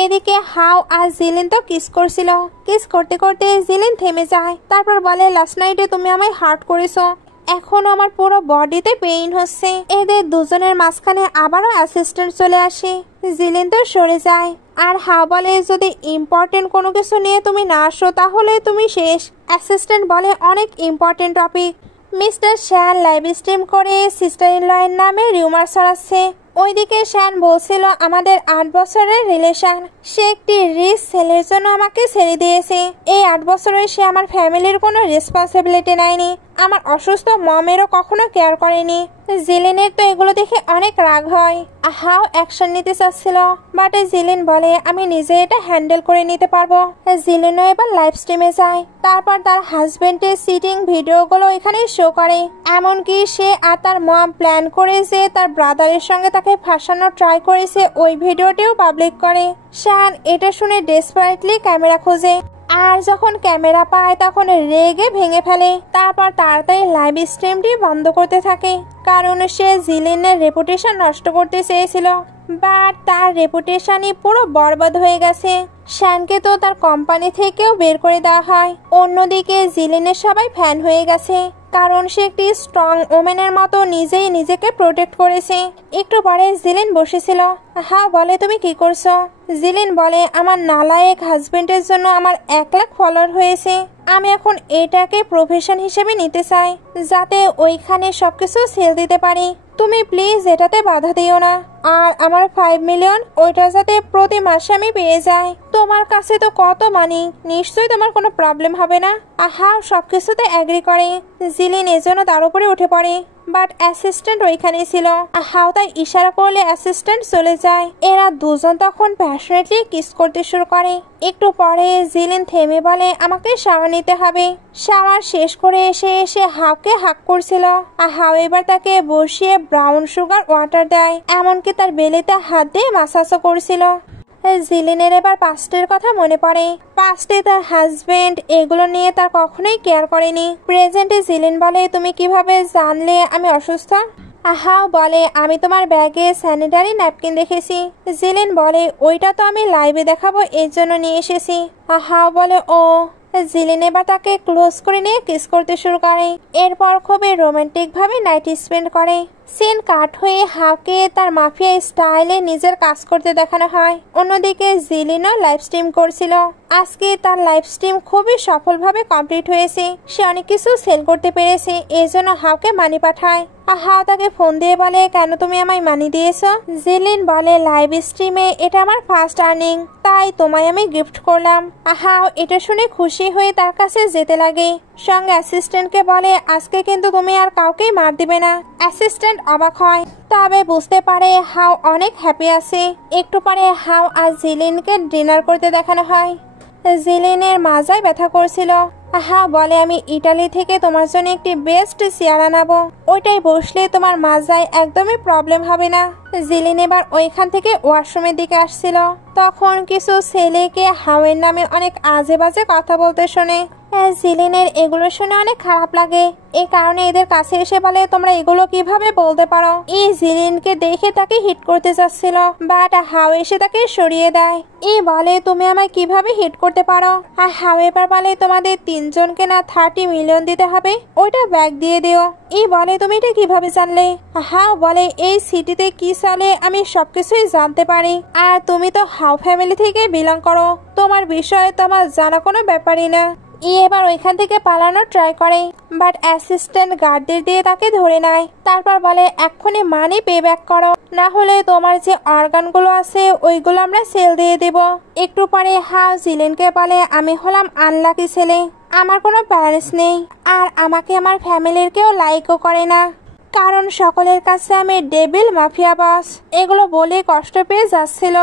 এদিকে হাও আর জিলিন তো কিস করছিল। কিস করতে করতে জিলিন থেমে যায়, তারপর বলে লাস্ট নাইটে তুমি আমায় হার্ট করেছো, এখন আমার পুরো বডিতে পেইন হচ্ছে। এদের দুজনের মাঝখানে আবারও অ্যাসিস্ট্যান্ট চলে আসে। জিলিন তো সরে যায় আর হাও বলে যদি ইম্পর্টেন্ট কোনো কিছু নিয়ে তুমি না আসো তাহলে তুমি শেষ। অ্যাসিস্ট্যান্ট বলে অনেক ইম্পর্টেন্ট টপিক। মিস্টার শ্যান লাইভ স্ট্রিম করে সিস্টার ইন লয়ের নামে রিউমার ছড়াচ্ছে। ওইদিকে শ্যান বলছিল আমাদের 8 বছরের রিলেশন, সে একটি রিচ ছেলের জন্য আমাকে ছেড়ে দিয়েছে। এই 8 বছরে সে আমার ফ্যামিলির কোনো রেসপন্সিবিলিটি নেয়নি, আমার অসুস্থ মমেরও কখনো কেয়ার করেনি। জিলিনের তো এগুলো দেখে অনেক রাগ হয়। হাও অ্যাকশন নিতে চাচ্ছিল, বাট জিলিন বলে আমি নিজে এটা হ্যান্ডেল করে নিতে পারবো। জিলিনও এবার লাইভ স্ট্রিমে যায়, তারপর তার হাজবেন্ডের সিটিং ভিডিওগুলো এখানে শো করে। এমনকি সে আর তার মম প্ল্যান করে যে তার ব্রাদারের সঙ্গে তাকে ফাঁসানোর ট্রাই করেছে ওই ভিডিওটিও পাবলিক করে। শ্যান এটা শুনে ডেসপারেটলি ক্যামেরা খোঁজে, আর যখন ক্যামেরা পায় তখন রেগে ভেঙে ফেলে। তারপর তাড়াতাড়ি লাইভ স্ট্রিমটি বন্ধ করতে থাকে, কারণ সে জিলিনের রেপুটেশন নষ্ট করতে চেয়েছিল, বাট তার রেপুটেশনই পুরো বরবাদ হয়ে গেছে। শ্যানকে তো তার কোম্পানি থেকেও বের করে দেওয়া হয়। অন্যদিকে জিলিনের সবাই ফ্যান হয়ে গেছে, কারণ সে একটি স্ট্রং ওমেনের মতো নিজেই নিজেকে প্রোটেক্ট করেছে। একটু পরে জিলিন বসেছিল। হ্যাঁ বলে তুমি কি করছো? জিলিন বলে আমার নালায়েক হাজবেন্ডের জন্য আমার 1 লাখ ফলোয়ার হয়েছে, আমি এখন এটাকে প্রফেশন হিসেবে নিতে চাই, যাতে ওইখানে সবকিছু সেল দিতে পারি। তুমি প্লিজ এটাতে বাধা দিও না, আর আমার 5 মিলিয়ন ওইটা যাতে প্রতি মাসে আমি পেয়ে যাই। তোমার কাছে তো কত মানি, নিশ্চয়ই তোমার কোনো প্রবলেম হবে না। হ্যাঁ সবকিছুতে এগ্রি করে। জিলিন এজন্য তার উপরে উঠে পড়ে। বাট অ্যাসিস্ট্যান্ট ওইখানেই ছিল। হাও তাই ইশারা করলে অ্যাসিস্ট্যান্ট চলে যায়। এরা দুজন তখন প্যাশনেটলি কিস করতে শুরু করে। একটু পরে জিলিন থেমে বলে আমাকে শাওয়ার নিতে হবে। শাওয়ার শেষ করে এসে হাওকে হাক করছিল। হাও এবার তাকে বসিয়ে ব্রাউন সুগার ওয়াটার দেয়, এমনকি তার বেলিতে হাত দিয়ে মাসাজও করছিল। জিলিনের এবার পাস্টের কথা মনে পড়ে। পাস্টে তার হাজবেন্ড এগুলো নিয়ে তার কখনোই কেয়ার করেনি। প্রেজেন্টে জিলিন বলে তুমি কিভাবে জানলে আমি অসুস্থ? হাও বলে আমি তোমার ব্যাগে স্যানিটারি ন্যাপকিন দেখেছি। জিলিন বলে ওইটা তো আমি লাইভে দেখাবো এর জন্য নিয়ে এসেছি। হাও বলে ও। জিলিন এবার তাকে ক্লোজ করে নিয়ে কিস করতে শুরু করে। এরপর খুবই রোমান্টিক ভাবে নাইট স্পেন্ড করে। সিন কাট হয়ে হাওকে তার মাফিয়া স্টাইলে নিজের কাজ করতে দেখানো হয়। অন্যদিকে জিলিনও লাইভ স্ট্রিম করছিল। আজকে তার লাইভ স্ট্রিম খুবই সফলভাবে কমপ্লিট হয়েছে। সে অনেক কিছু সেল করতে পেরেছে, এই জন্য হাওকে মানি পাঠায়। হাও তাকে ফোন দিয়ে বলে কেন তুমি আমায় মানি দিয়েছো? জিলিন বলে লাইভ স্ট্রিমে এটা আমার ফার্স্ট আর্নিং, তাই তোমায় আমি গিফট করলাম। হাও এটা শুনে খুশি হয়ে তার কাছে যেতে লাগে। সঙ্গে অ্যাসিস্ট্যান্টকে বলে আজকে কিন্তু তুমি আর কাউকেই মার দিবে না। অ্যাসিস্ট্যান্ট অবাক হয়, তবে বুঝতে পারে হাও অনেক হ্যাপি আছে। একটু পরে হাও আর জিলিনকে ডিনার করতে দেখানো হয়। জিলিনের মাজায় ব্যথা করছিল। হাও বলে আমি ইটালি থেকে তোমার জন্য একটি বেস্ট চেয়ার আনাবো, ওইটাই বসলে তোমার মাজায় একদমই প্রবলেম হবে না। জিলিন এবার ওইখান থেকে ওয়াশরুমের দিকে আসছিল। তখন কিছু ছেলেকে হাওয়ের নামে অনেক আজে বাজে কথা বলতে শোনে। জিলিনের এগুলো শুনে অনেক খারাপ লাগে। এই কারণে এদের কাছে এসে বলে তোমরা এগুলো কিভাবে বলতে পারো। এই জিলিনকে দেখে তাকে হিট করতে যাচ্ছিল, বাট হাও এসে তাকে সরিয়ে দেয়। এই বলে তুমি আমায় কিভাবে হিট করতে পারো? আর হাও এবার বলে তোমাদের তিনজনকে না 30 মিলিয়ন দিতে হবে, ওইটা ব্যাগ দিয়ে দিও। এই বলে তুমি এটা কিভাবে জানলে? হাও বলে এই সিটিতে কি চলে আমি সবকিছুই জানতে পারি, আর তুমি তো হাও ফ্যামিলি থেকে বিলং করো, তোমার বিষয়ে তোমার জানা কোনো ব্যাপারই না। এবার ওইখান থেকে পালানোর ট্রাই করে, বাট অ্যাসিস্ট্যান্ট গার্ডদের দিয়ে তাকে ধরে নেয়। তারপর বলে এক্ষুনি মানি পে ব্যাক করো, না হলে তোমার যে অর্গানগুলো আছে ওইগুলো আমরা সেল দিয়ে দেব। একটু পরে হাও জিলিনকে বলে আমি হলাম আনলাকি ছেলে, আমার কোনো প্যারেন্টস নেই, আর আমাকে আমার ফ্যামিলির কেউ লাইকও করে না, কারণ সকলের কাছে আমি ডেভিল মাফিয়া বস। এগুলো বলে কষ্ট পেয়ে যাচ্ছিল।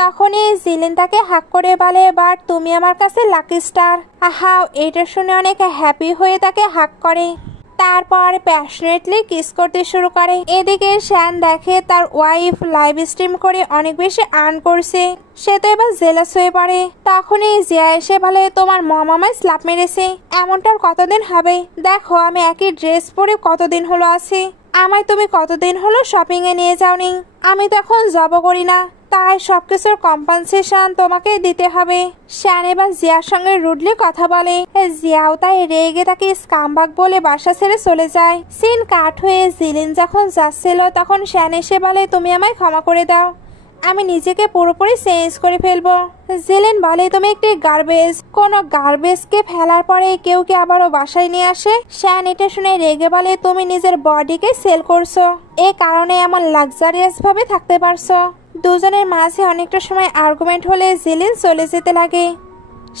তখনই জিলিন তাকে হাক করে বলে বাট তুমি আমার কাছে লাকি স্টার। হাও এটা শুনে অনেক হ্যাপি হয়ে তাকে হাক করে। তারপর প্যাশনেটলি কিস করতে শুরু করে। এদিকে শ্যান দেখে তার ওয়াইফ লাইভ স্ট্রিম করে অনেক বেশি আর্ন করছে। সে তো এবার জেলাস হয়ে পড়ে। তখনই জিয়া এসে বলে তোমার মম আমায় স্ল্যাপ মেরেছে, এমনটার কতদিন হবে? দেখো আমি একই ড্রেস পরে কতদিন হলো আছি, আমায় তুমি কতদিন হলো শপিং এ নিয়ে যাওনি। আমি তো এখন জব করি না, তাই সবকিছুর কম্পেনসেশন তোমাকে দিতে হবে। শ্যান এবার জিয়ার সঙ্গে রুডলি কথা বলে। জিয়াও তাই রেগে তাকে স্কামবাগ বলে বাসা ছেড়ে চলে যায়। সিন কাট হয়ে জিলিন যখন যাচ্ছিল তখন শ্যান এসে বলে তুমি আমায় ক্ষমা করে দাও, আমি নিজেকে পুরোপুরি চেঞ্জ করে ফেলবো। জিলিন বলে তুমি একটি গার্বেজ, কোন গার্বেজকে ফেলার পরে কেউ কি আবারও বাসায় নিয়ে আসে? শ্যান এটা শুনে রেগে বলে তুমি নিজের বডিকে সেল করছো, এই কারণে এমন লাক্সারিয়াস ভাবে থাকতে পারছো। দুজনের মাঝে অনেকটা সময় আর্গুমেন্ট হলে জিলিন চলে যেতে লাগে।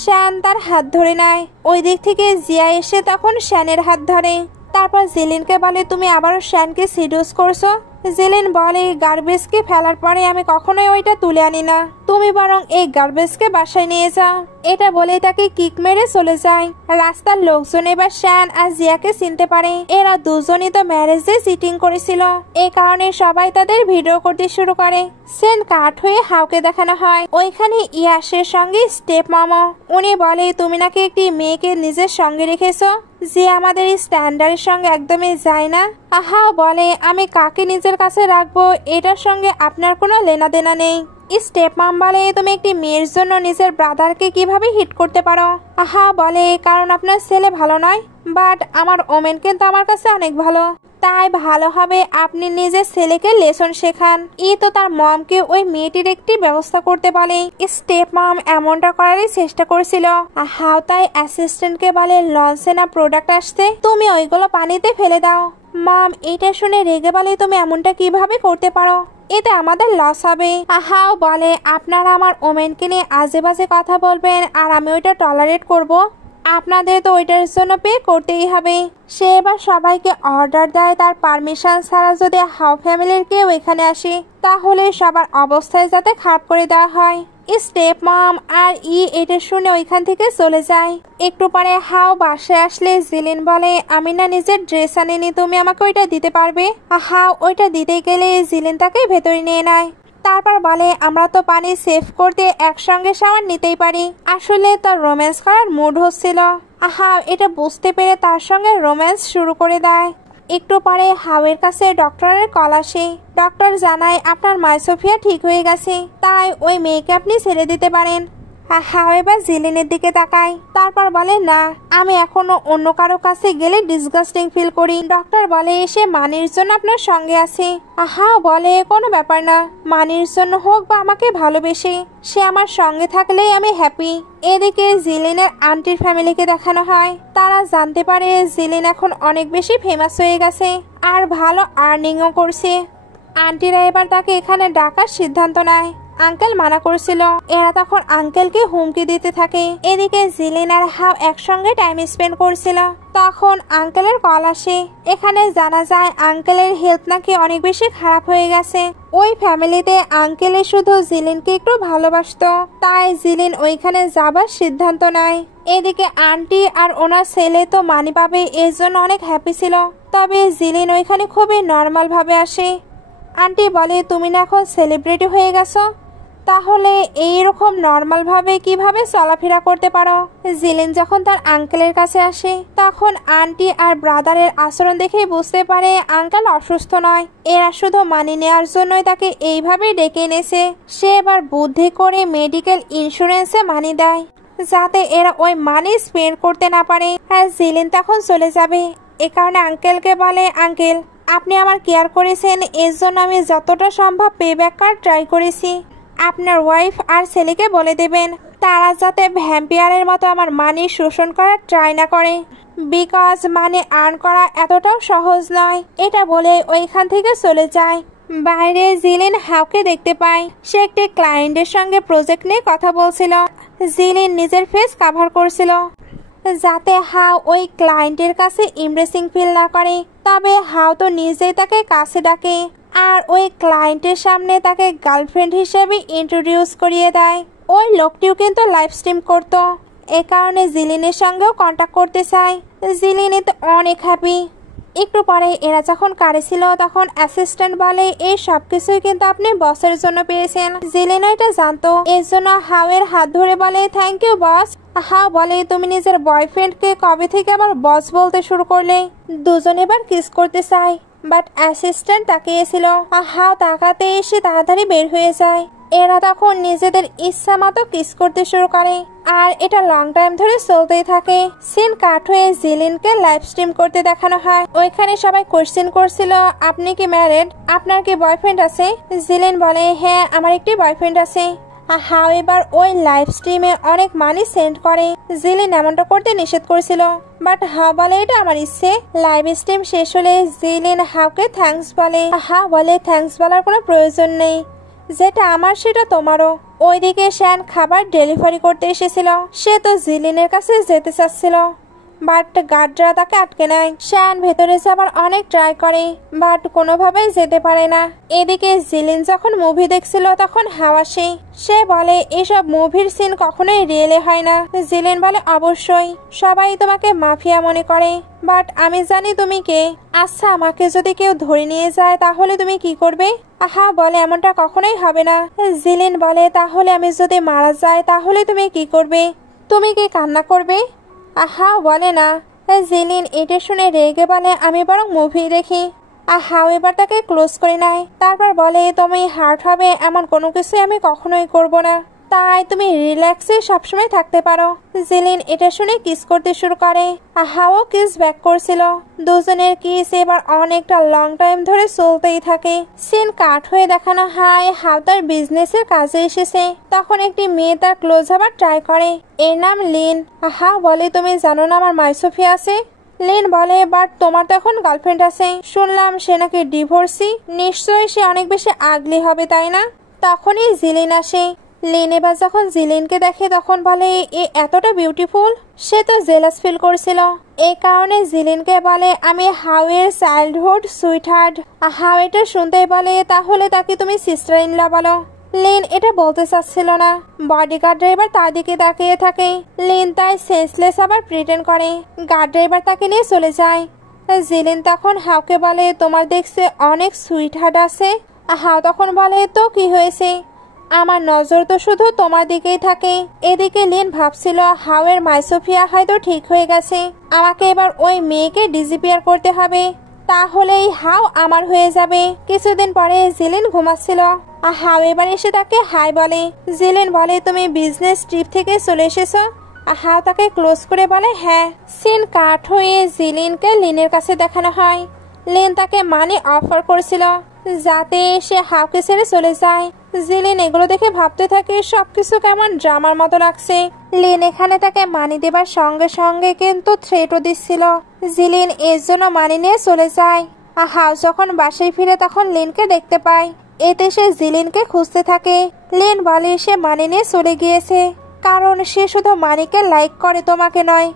শ্যান তার হাত ধরে নেয়। ওই দিক থেকে জিয়া এসে তখন শ্যানের হাত ধরে। তারপর জিলিনকে বলে তুমি আবারও শ্যানকে সিডিউস করছো। জিলিন বলে গার্বেজকে ফেলার পরে আমি কখনোই ওইটা তুলে আনি না, তুমি বরং এই গার্বেজকে বাসায় নিয়ে যাও। এটা বলে তাকে কিক মেরে চলে যায়। রাস্তার লোকজন এবার শ্যান আর জিয়াকে চিনতে পারে, এরা দুজনই তো ম্যারেজে চিটিং করেছিল। এই কারণে সবাই তাদের ভিডিও করতে শুরু করে। সেন কাট হয়ে হাওকে দেখানো হয়। ওইখানে ইয়াসের সঙ্গে স্টেপ মামা, উনি বলে তুমি নাকি একটি মেয়েকে নিজের সঙ্গে রেখেছো, যে আমাদের স্ট্যান্ডার্ডের সঙ্গে একদমই যায় না। হাও বলে আমি কাকে নিজের কাছে রাখবো এটার সঙ্গে আপনার কোনো লেনা দেনা নেই। স্টেপ মাম বলে তুমি একটি মেয়ের জন্য নিজের ব্রাদারকে কিভাবে হিট করতে পারো? হাও বলে কারণ আপনার ছেলে ভালো নয়, বাট আমার ওমেন কিন্তু আমার কাছে অনেক ভালো, তাই ভালো হবে আপনি নিজের ছেলেকে লেসন শেখান। তো তার মমকে ওই মেয়েটির একটি ব্যবস্থা করতে বলে। স্টেপ মম এমনটা করারই চেষ্টা করছিল। হাও তাই অ্যাসিস্ট্যান্টকে বলে লঞ্চে না প্রোডাক্ট আসছে, তুমি ওইগুলো পানিতে ফেলে দাও। মম এটা শুনে রেগে বলে তুমি এমনটা কিভাবে করতে পারো, এতে আমাদের লস হবে। হাও বলে আপনারা আমার ওমেনকে নিয়ে আজে বাজে কথা বলবেন আর আমি ওইটা টলারেট করব। আপনাদের তো ওইটার জন্য পে করতেই হবে। সে এবার সবাইকে অর্ডার দেয় তার পারমিশন ছাড়া যদি হাও ফ্যামিলির কেউ এখানে আসে তাহলে সবার অবস্থায় যাতে খারাপ করে দেওয়া হয়। স্টেপ মম আর এটা শুনে ওইখান থেকে চলে যায়। একটু পরে হাও বাসায় আসলে জিলিন বলে আমি না নিজের ড্রেস আনিনি, তুমি আমাকে ওইটা দিতে পারবে? হাও ওইটা দিতে গেলে জিলিন তাকে ভেতরে নিয়ে নেয়। তারপর বলে আমরা তো পানি সেভ করতে একসঙ্গে শাওয়ার নিতেই পারি। আসলে তার রোম্যান্স করার মুড হচ্ছিল। হাও এটা বুঝতে পেরে তার সঙ্গে রোম্যান্স শুরু করে দেয়। একটু পরে হাওয়ের কাছে ডক্টরের কল আসে। ডক্টর জানায় আপনার মাইসোফিয়া ঠিক হয়ে গেছে, তাই ওই মেয়েকে আপনি ছেড়ে দিতে পারেন। হাও এবার জিলিনের দিকে তাকায়, তারপর বলে না, আমি এখনো অন্য কারো কাছে গেলে ডিসগাস্টিং ফিল করি। ডক্টর বলে সে মানির জন্য আপনার সঙ্গে আছে। হাও বলে কোনো ব্যাপার না, মানির জন্য হোক বা আমাকে ভালোবেসে, সে আমার সঙ্গে থাকলেই আমি হ্যাপি। এদিকে জিলিনের আন্টির ফ্যামিলিকে দেখানো হয়। তারা জানতে পারে জিলিন এখন অনেক বেশি ফেমাস হয়ে গেছে আর ভালো আর্নিংও করছে। আন্টিরা এবার তাকে এখানে ডাকার সিদ্ধান্ত নেয়। আঙ্কেল মানা করছিল। এরা তখন আঙ্কেলকে হুমকি দিতে থাকে। এদিকে জিলিন আর হাও একসঙ্গে টাইম স্পেন্ড করছিল। তখন আঙ্কেলের কল আসে। এখানে জানা যায় আঙ্কেলের হেলথ নাকি অনেক বেশি খারাপ হয়ে গেছে। ওই ফ্যামিলিতে আঙ্কেলে শুধু জিলিনকে একটু ভালোবাসতো, তাই জিলিন ওইখানে যাবার সিদ্ধান্ত নেয়। এদিকে আন্টি আর ওনার ছেলে তো মানি পাবে এর জন্য অনেক হ্যাপি ছিল। তবে জিলিন ওইখানে খুবই নর্মাল ভাবে আসে। আন্টি বলে তুমি না এখন সেলিব্রিটি হয়ে গেছো, তাহলে এইরকম নর্মাল ভাবে কিভাবে চলাফেরা করতে পারো? জিলিন যখন তার আঙ্কেলের কাছে আসে তখন আন্টি আর ব্রাদারের আচরণ দেখে বুঝতে পারে আঙ্কেল অসুস্থ নয়, এরা শুধু মানি নেওয়ার জন্যই তাকে এইভাবে ডেকে এনেছে। সে এবার বুদ্ধি করে মেডিকেল ইন্স্যুরেন্সে মানি দেয় যাতে এরা ওই মানি স্পেন্ড করতে না পারে। আর জিলিন তখন চলে যাবে। এ কারণে আঙ্কেলকে বলে আঙ্কেল আপনি আমার কেয়ার করেছেন, এর জন্য আমি যতটা সম্ভব পে ব্যাক করার ট্রাই করেছি। আপনার ওয়াইফ আর ছেলেকে বলে দেবেন তারা যাতে ভ্যাম্পিয়ারের মতো আমার মানি শোষণ করার ট্রাই না করে, বিকজ মানি আর্ন করা এতটাও সহজ নয়। এটা বলে ওইখান থেকে চলে যায়। বাইরে জিলিন হাওকে দেখতে পায়। সে একটি ক্লায়েন্টের সঙ্গে প্রজেক্ট নিয়ে কথা বলছিল। জিলিন নিজের ফেস কাভার করছিল যাতে হাও ওই ক্লায়েন্টের কাছে ইমপ্রেসিং ফিল না করে। তবে হাও তো নিজেই তাকে কাছে ডাকে আর ওই ক্লায়েন্টের সামনে তাকে গার্লফ্রেন্ড হিসেবে ইন্ট্রোডিউস করিয়ে দেয়। ওই লোকটিও কিন্তু লাইভ স্ট্রিম করতো, এ কারণে জিলিনের সঙ্গেও কন্ট্যাক্ট করতে চায়। জিলিন তো অনেক হ্যাপি। একটু পরে এরা যখন কারে ছিল তখন অ্যাসিস্ট্যান্ট বলে এই সবকিছুই কিন্তু আপনি বসের জন্য পেয়েছেন। জিলিনও এটা জানতো, এর জন্য হাওয়ের হাত ধরে বলে থ্যাংক ইউ বস। হাও বলে তুমি নিজের বয়ফ্রেন্ডকে কবে থেকে আবার বস বলতে শুরু করলে? দুজন এবার কিস করতে চায়, বাট অ্যাসিস্ট্যান্ট তাকিয়েছিল। হাও তাকাতে এসে তাড়াতাড়ি বের হয়ে যায়। এরা তখন নিজেদের ইচ্ছা মতো কিস করতে শুরু করে আর এটা লং টাইম ধরে চলতেই থাকে। সিন কাট হয়ে জিলিনকে লাইভ স্ট্রিম করতে দেখানো হয়। ওইখানে সবাই কোশ্চেন করছিল আপনি কি ম্যারিড, আপনার কি বয়ফ্রেন্ড আছে? জিলিন বলে হ্যাঁ আমার একটি বয়ফ্রেন্ড আছে। হাও এবার ওই লাইভ স্ট্রিমে অনেক মানি সেন্ড করে। জিলিন এমনটা করতে নিষেধ করেছিল, বাট হাও বলে এটা আমার ইচ্ছে। লাইভ স্ট্রিম শেষ হলে জিলিন হাওকে থ্যাঙ্কস বলে। হাও বলে থ্যাঙ্কস বলার কোনো প্রয়োজন নেই, যেটা আমার সেটা তোমারও। ওইদিকে শ্যান খাবার ডেলিভারি করতে এসেছিল। সে তো জিলিনের কাছে যেতে চাচ্ছিল, বাট গার্ডরা তাকে আটকে নেয়। শ্যান ভেতরে যাবার অনেক ট্রাই করে, বাট কোনোভাবেই যেতে পারে না। এদিকে জিলিন যখন মুভি দেখছিল তখন হাও আসে। সে বলে এসব মুভির সিন কখনোই রিয়েলে হয় না। জিলিন বলে অবশ্যই, সবাই তোমাকে মাফিয়া মনে করে, বাট আমি জানি তুমি কে। আচ্ছা আমাকে যদি কেউ ধরে নিয়ে যায় তাহলে তুমি কি করবে? হাও বলে এমনটা কখনোই হবে না। জিলিন বলে তাহলে আমি যদি মারা যাই তাহলে তুমি কি করবে? তুমি কি কান্না করবে? হাও বলে না। জিলিন এটা শুনে রেগে বলে আমি বরং মুভি দেখি। হাও এবার তাকে ক্লোজ করে নেয়। তারপর বলে তুমি হার্ট হবে এমন কোনো কিছু আমি কখনোই করব না, তাই তুমি রিল্যাক্সে সবসময় থাকতে পারো। জিলিন এটা শুনে কিস করতে শুরু করে। হাও কিস ব্যাক করছিল। দুজনের কিস এবার অনেকটা লং টাইম ধরে চলতেই থাকে। সিন কাট হয়ে দেখানো হয় হাও তার বিজনেসের কাজে এসেছে। তখন একটি মেয়ে তার ক্লোজ হবার ট্রাই করে, এর নাম লিন। হাও বলে তুমি জানো না আমার মাইসোফিয়া আছে? লিন বলে বাট তোমার তো এখন গার্লফ্রেন্ড আছে, শুনলাম সে নাকি ডিভোর্সি, নিশ্চয়ই সে অনেক বেশি আগলি হবে তাই না? তখনই জিলিন আসে। লিন এবার যখন জিলিনকে দেখে তখন বলে এ এতটা বিউটিফুল। সে তো জেলাস ফিল করছিল। এই কারণে জিলিনকে বলে আমি হাওয়ের চাইল্ডহুড সুইটহার্ট। হাও এটা শুনতেই বলে তাহলে তাকে তুমি সিস্টার ইন ল বলো। লিন এটা বলতে চাচ্ছিল না। বডিগার্ড ড্রাইভার তার দিকে তাকিয়ে থাকে। লিন তাই সেন্সলেস আবার প্রিটেন্ড করে। গার্ড ড্রাইভার তাকে নিয়ে চলে যায়। জিলিন তখন হাওকে বলে তোমার দেখছে অনেক সুইটহার্ট আছে। হাও তখন বলে তো কি হয়েছে, আমার নজর তো শুধু তোমার দিকেই থাকে। এদিকে লিন ভাবছিল হাওয়ের মাইসোফিয়া হয়তো ঠিক হয়ে গেছে, আমাকে এবার ওই মেয়েকে ডিসঅ্যাপিয়ার করতে হবে, তাহলেই হাও আমার হয়ে যাবে। কিছুদিন পরে জিলিন ঘুমাচ্ছিল। হাও এবার এসে তাকে হাই বলে। জিলিন বলে তুমি বিজনেস ট্রিপ থেকে চলে এসেছো। হাও তাকে ক্লোজ করে বলে হ্যাঁ। সিন কাট হয়ে জিলিনকে লিনের কাছে দেখানো হয়। লিন তাকে মানি অফার করেছিল যাতে সে হাওকে ছেড়ে চলে যায়। জিলিন এগুলো দেখে ভাবতে থাকে সবকিছু কেমন ড্রামার মতো লাগছে। লিন এখানে তাকে মানি দেবার সঙ্গে সঙ্গে কিন্তু থ্রেটও দিচ্ছিল। জিলিন এর জন্য মানি নিয়ে চলে যায়। হাও যখন বাসায় ফিরে তখন লিনকে দেখতে পায়। এতে সে জিলিনকে খুঁজতে থাকে। লিন বলে সে মানি নিয়ে চলে গিয়েছে কারণ সে শুধু মানিকে লাইক করে, তোমাকে নয়।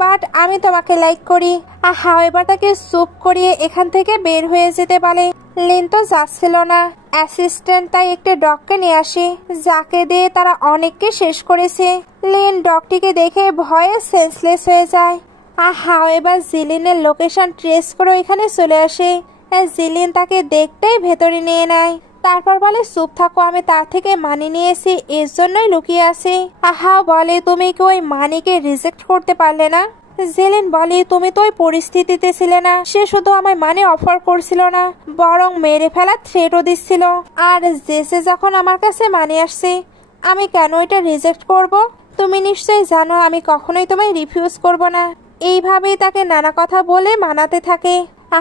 বাট আমি তোমাকে লাইক করি। হাও এবার তাকে চুপ করিয়ে এখান থেকে বের হয়ে যেতে বলে। লিন তো যাচ্ছিল না। অ্যাসিস্ট্যান্ট তাই একটি ডগকে নিয়ে আসে যাকে দিয়ে তারা অনেককে শেষ করেছে। লিন ডগটিকে দেখে ভয়ে সেন্সলেস হয়ে যায়। হাও এবার জিলিনের লোকেশন ট্রেস করে এখানে চলে আসে। জিলিন তাকে দেখতেই ভেতরে নিয়ে নেয়। তারপর বলে চুপ থাকো, আমি তার থেকে মানি নিয়েছি, এর জন্যই লুকিয়ে আছি। হাও বলে তুমি কি ওই মানিকে রিজেক্ট করতে পারলে না? জিলিন বলে তুমি তো ওই পরিস্থিতিতে ছিলে না। সে শুধু আমায় মানি অফার করছিল না, বরং মেরে ফেলার থ্রেটও দিচ্ছিল। আর জেসে যখন আমার কাছে মানি আসছে, আমি কেন এটা রিজেক্ট করব? তুমি নিশ্চয়ই জানো আমি কখনোই তোমায় রিফিউজ করব না। এইভাবেই তাকে নানা কথা বলে মানাতে থাকে।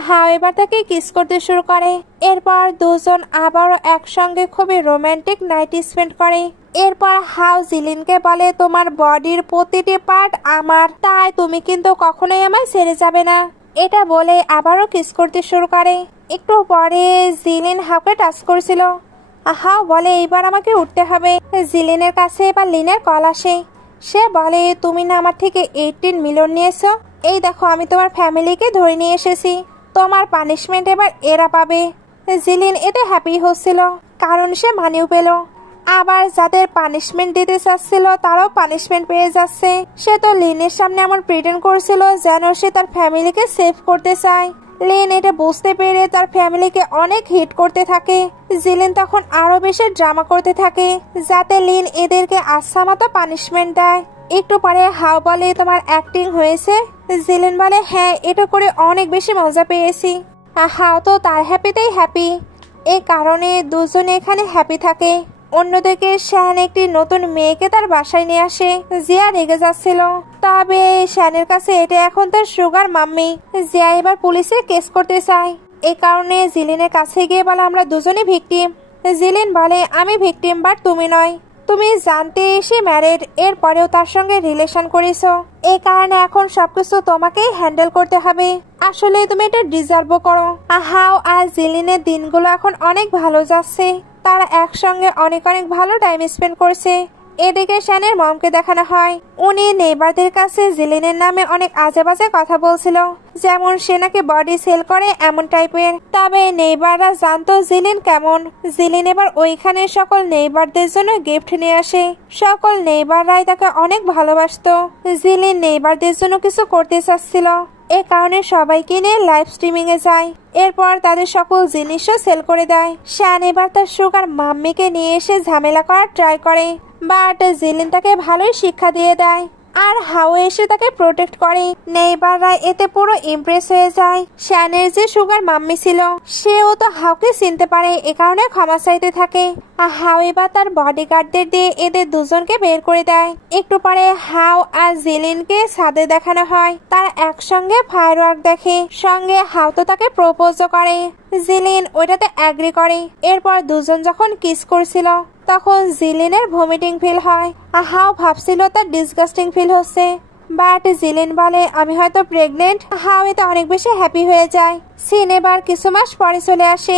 হাও এবার তাকে কিস করতে শুরু করে। এরপর দুজন আবারও একসঙ্গে খুবই রোমান্টিক নাইট স্পেন্ড করে। এরপর হাও জিলিনকে বলে তোমার বডির প্রতিটি পার্ট আমার, তাই তুমি কিন্তু কখনোই আমায় ছেড়ে যাবে না। এটা বলে আবারও কিস করতে শুরু করে। একটু পরে জিলিন হাওকে টাচ করছিল। হাও বলে এইবার আমাকে উঠতে হবে। জিলিনের কাছে এবার লিনের কল আসে। সে বলে তুমি না আমার থেকে 18 মিলিয়ন নিয়েছো, এই দেখো আমি তোমার ফ্যামিলিকে ধরে নিয়ে এসেছি, তোমার পানিশমেন্ট এবার এরা পাবে। জিলিন এতে হ্যাপি হচ্ছিল কারণ সে মানিও পেল। আবার যাদের পানিশমেন্ট দিতে চাচ্ছিল তারাও পানিশমেন্ট পেয়ে যাচ্ছে। সে তো লিনের সামনে এমন প্রিটেন্ড করছিল যেন সে তার ফ্যামিলিকে সেভ করতে চায়। লিন এটা বুঝতে পেরে তার ফ্যামিলিকে অনেক হিট করতে থাকে। জিলিন তখন আরো বেশি ড্রামা করতে থাকে যাতে লিন এদেরকে আচ্ছা মতো পানিশমেন্ট দেয়। একটু পরে হাও বলে তোমার অ্যাক্টিং হয়েছে। জিলিন বলে হ্যাঁ, এটা করে অনেক বেশি মজা পেয়েছি। হাও তো তার হ্যাপিতেই হ্যাপি। এই কারণে দুজনে এখানে হ্যাপি থাকে। অন্যদিকে শ্যান একটি নতুন মেয়েকে তার বাসায় নিয়ে আসে। জিয়া রেগে যাচ্ছিল, তবে শ্যানের কাছে এটা এখন তার সুগার মাম্মি। জিয়া এবার পুলিশে কেস করতে চায়। এই কারণে জিলিনের কাছে গিয়ে বলে আমরা দুজনে ভিকটিম। জিলিন বলে আমি ভিকটিম বাট তুমি নয়, তুমি জানতে এসে ম্যারিড, এরপরেও তার সঙ্গে রিলেশন করেছো। এই কারণে এখন সবকিছু তোমাকেই হ্যান্ডেল করতে হবে। আসলে তুমি এটা ডিজার্ভও করো। হাও আর জিলিনের দিনগুলো এখন অনেক ভালো যাচ্ছে। তারা একসঙ্গে অনেক অনেক ভালো টাইম স্পেন্ড করছে। এদিকে শ্যানের মমকে দেখানো হয়। উনি নেইবারদের কাছে জিলিনের নামে অনেক আজে বাজে কথা বলছিল, যেমন সে নাকি বডি সেল করে এমন টাইপের। তবে নেইবাররা জানতো জিলিন কেমন। জিলিন এবার ওইখানে সকল নেইবারদের জন্য গিফট নিয়ে আসে। সকল নেইবাররাই তাকে অনেক ভালোবাসতো। জিলিন নেইবারদের জন্য কিছু করতে চাচ্ছিল, এ কারণে সবাইকে নিয়ে লাইভ স্ট্রিমিং এ যায়। এরপর তাদের সকল জিনিসও সেল করে দেয়। শ্যান এবার তার সুগার মাম্মিকে নিয়ে এসে ঝামেলা করার ট্রাই করে, বাট জিলিন তাকে ভালোই শিক্ষা দিয়ে দেয়। আর হাও এসে তাকে প্রোটেক্ট করে। নেইবাররা এতে পুরো ইমপ্রেস হয়ে যায়। শ্যানের যে সুগার মাম্মি ছিল সেও তো হাওকে চিনতে পারে, এ কারণে ক্ষমা চাইতে থাকে। হাও এবার তার বডিগার্ডদের দিয়ে এদের দুজনকে বের করে দেয়। একটু পরে হাও আর জিলিনকে ছাদে দেখানো হয়। তারা একসঙ্গে ফায়ারওয়ার্ক দেখে। সঙ্গে হাও তো তাকে প্রপোজও করে। জিলিন ওইটাতে অ্যাগ্রি করে। এরপর দুজন যখন কিস করছিল তখন জিলিনের ভমিটিং ফিল হয়। হাও ভাবছিল তার ডিসগাস্টিং ফিল হচ্ছে, বাট জিলিন বলে আমি হয়তো প্রেগনেন্ট। হাও এতে অনেক বেশি হ্যাপি হয়ে যায়। সিন এবার কিছু মাস পরে চলে আসে।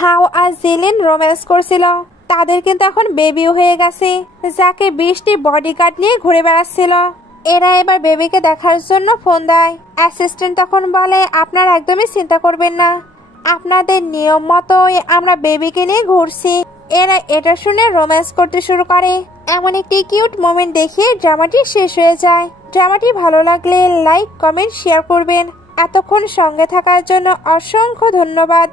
হাও আর জিলিন রোম্যান্স করছিল। তাদের কিন্তু এখন বেবিও হয়ে গেছে, যাকে 20টি বডিগার্ড নিয়ে ঘুরে বেড়াচ্ছিল। এরা এবার বেবিকে দেখার জন্য ফোন দেয়। অ্যাসিস্ট্যান্ট তখন বলে, আপনারা একদমই চিন্তা করবেন না, আপনাদের নিয়ম মতোই আমরা বেবিকে নিয়ে ঘুরছি। এরা এটা শুনে রোম্যান্স করতে শুরু করে। এমন একটি কিউট মোমেন্ট দেখিয়ে ড্রামাটি শেষ হয়ে যায়। ড্রামাটি ভালো লাগলে লাইক, কমেন্ট, শেয়ার করবেন। এতক্ষণ সঙ্গে থাকার জন্য অসংখ্য ধন্যবাদ।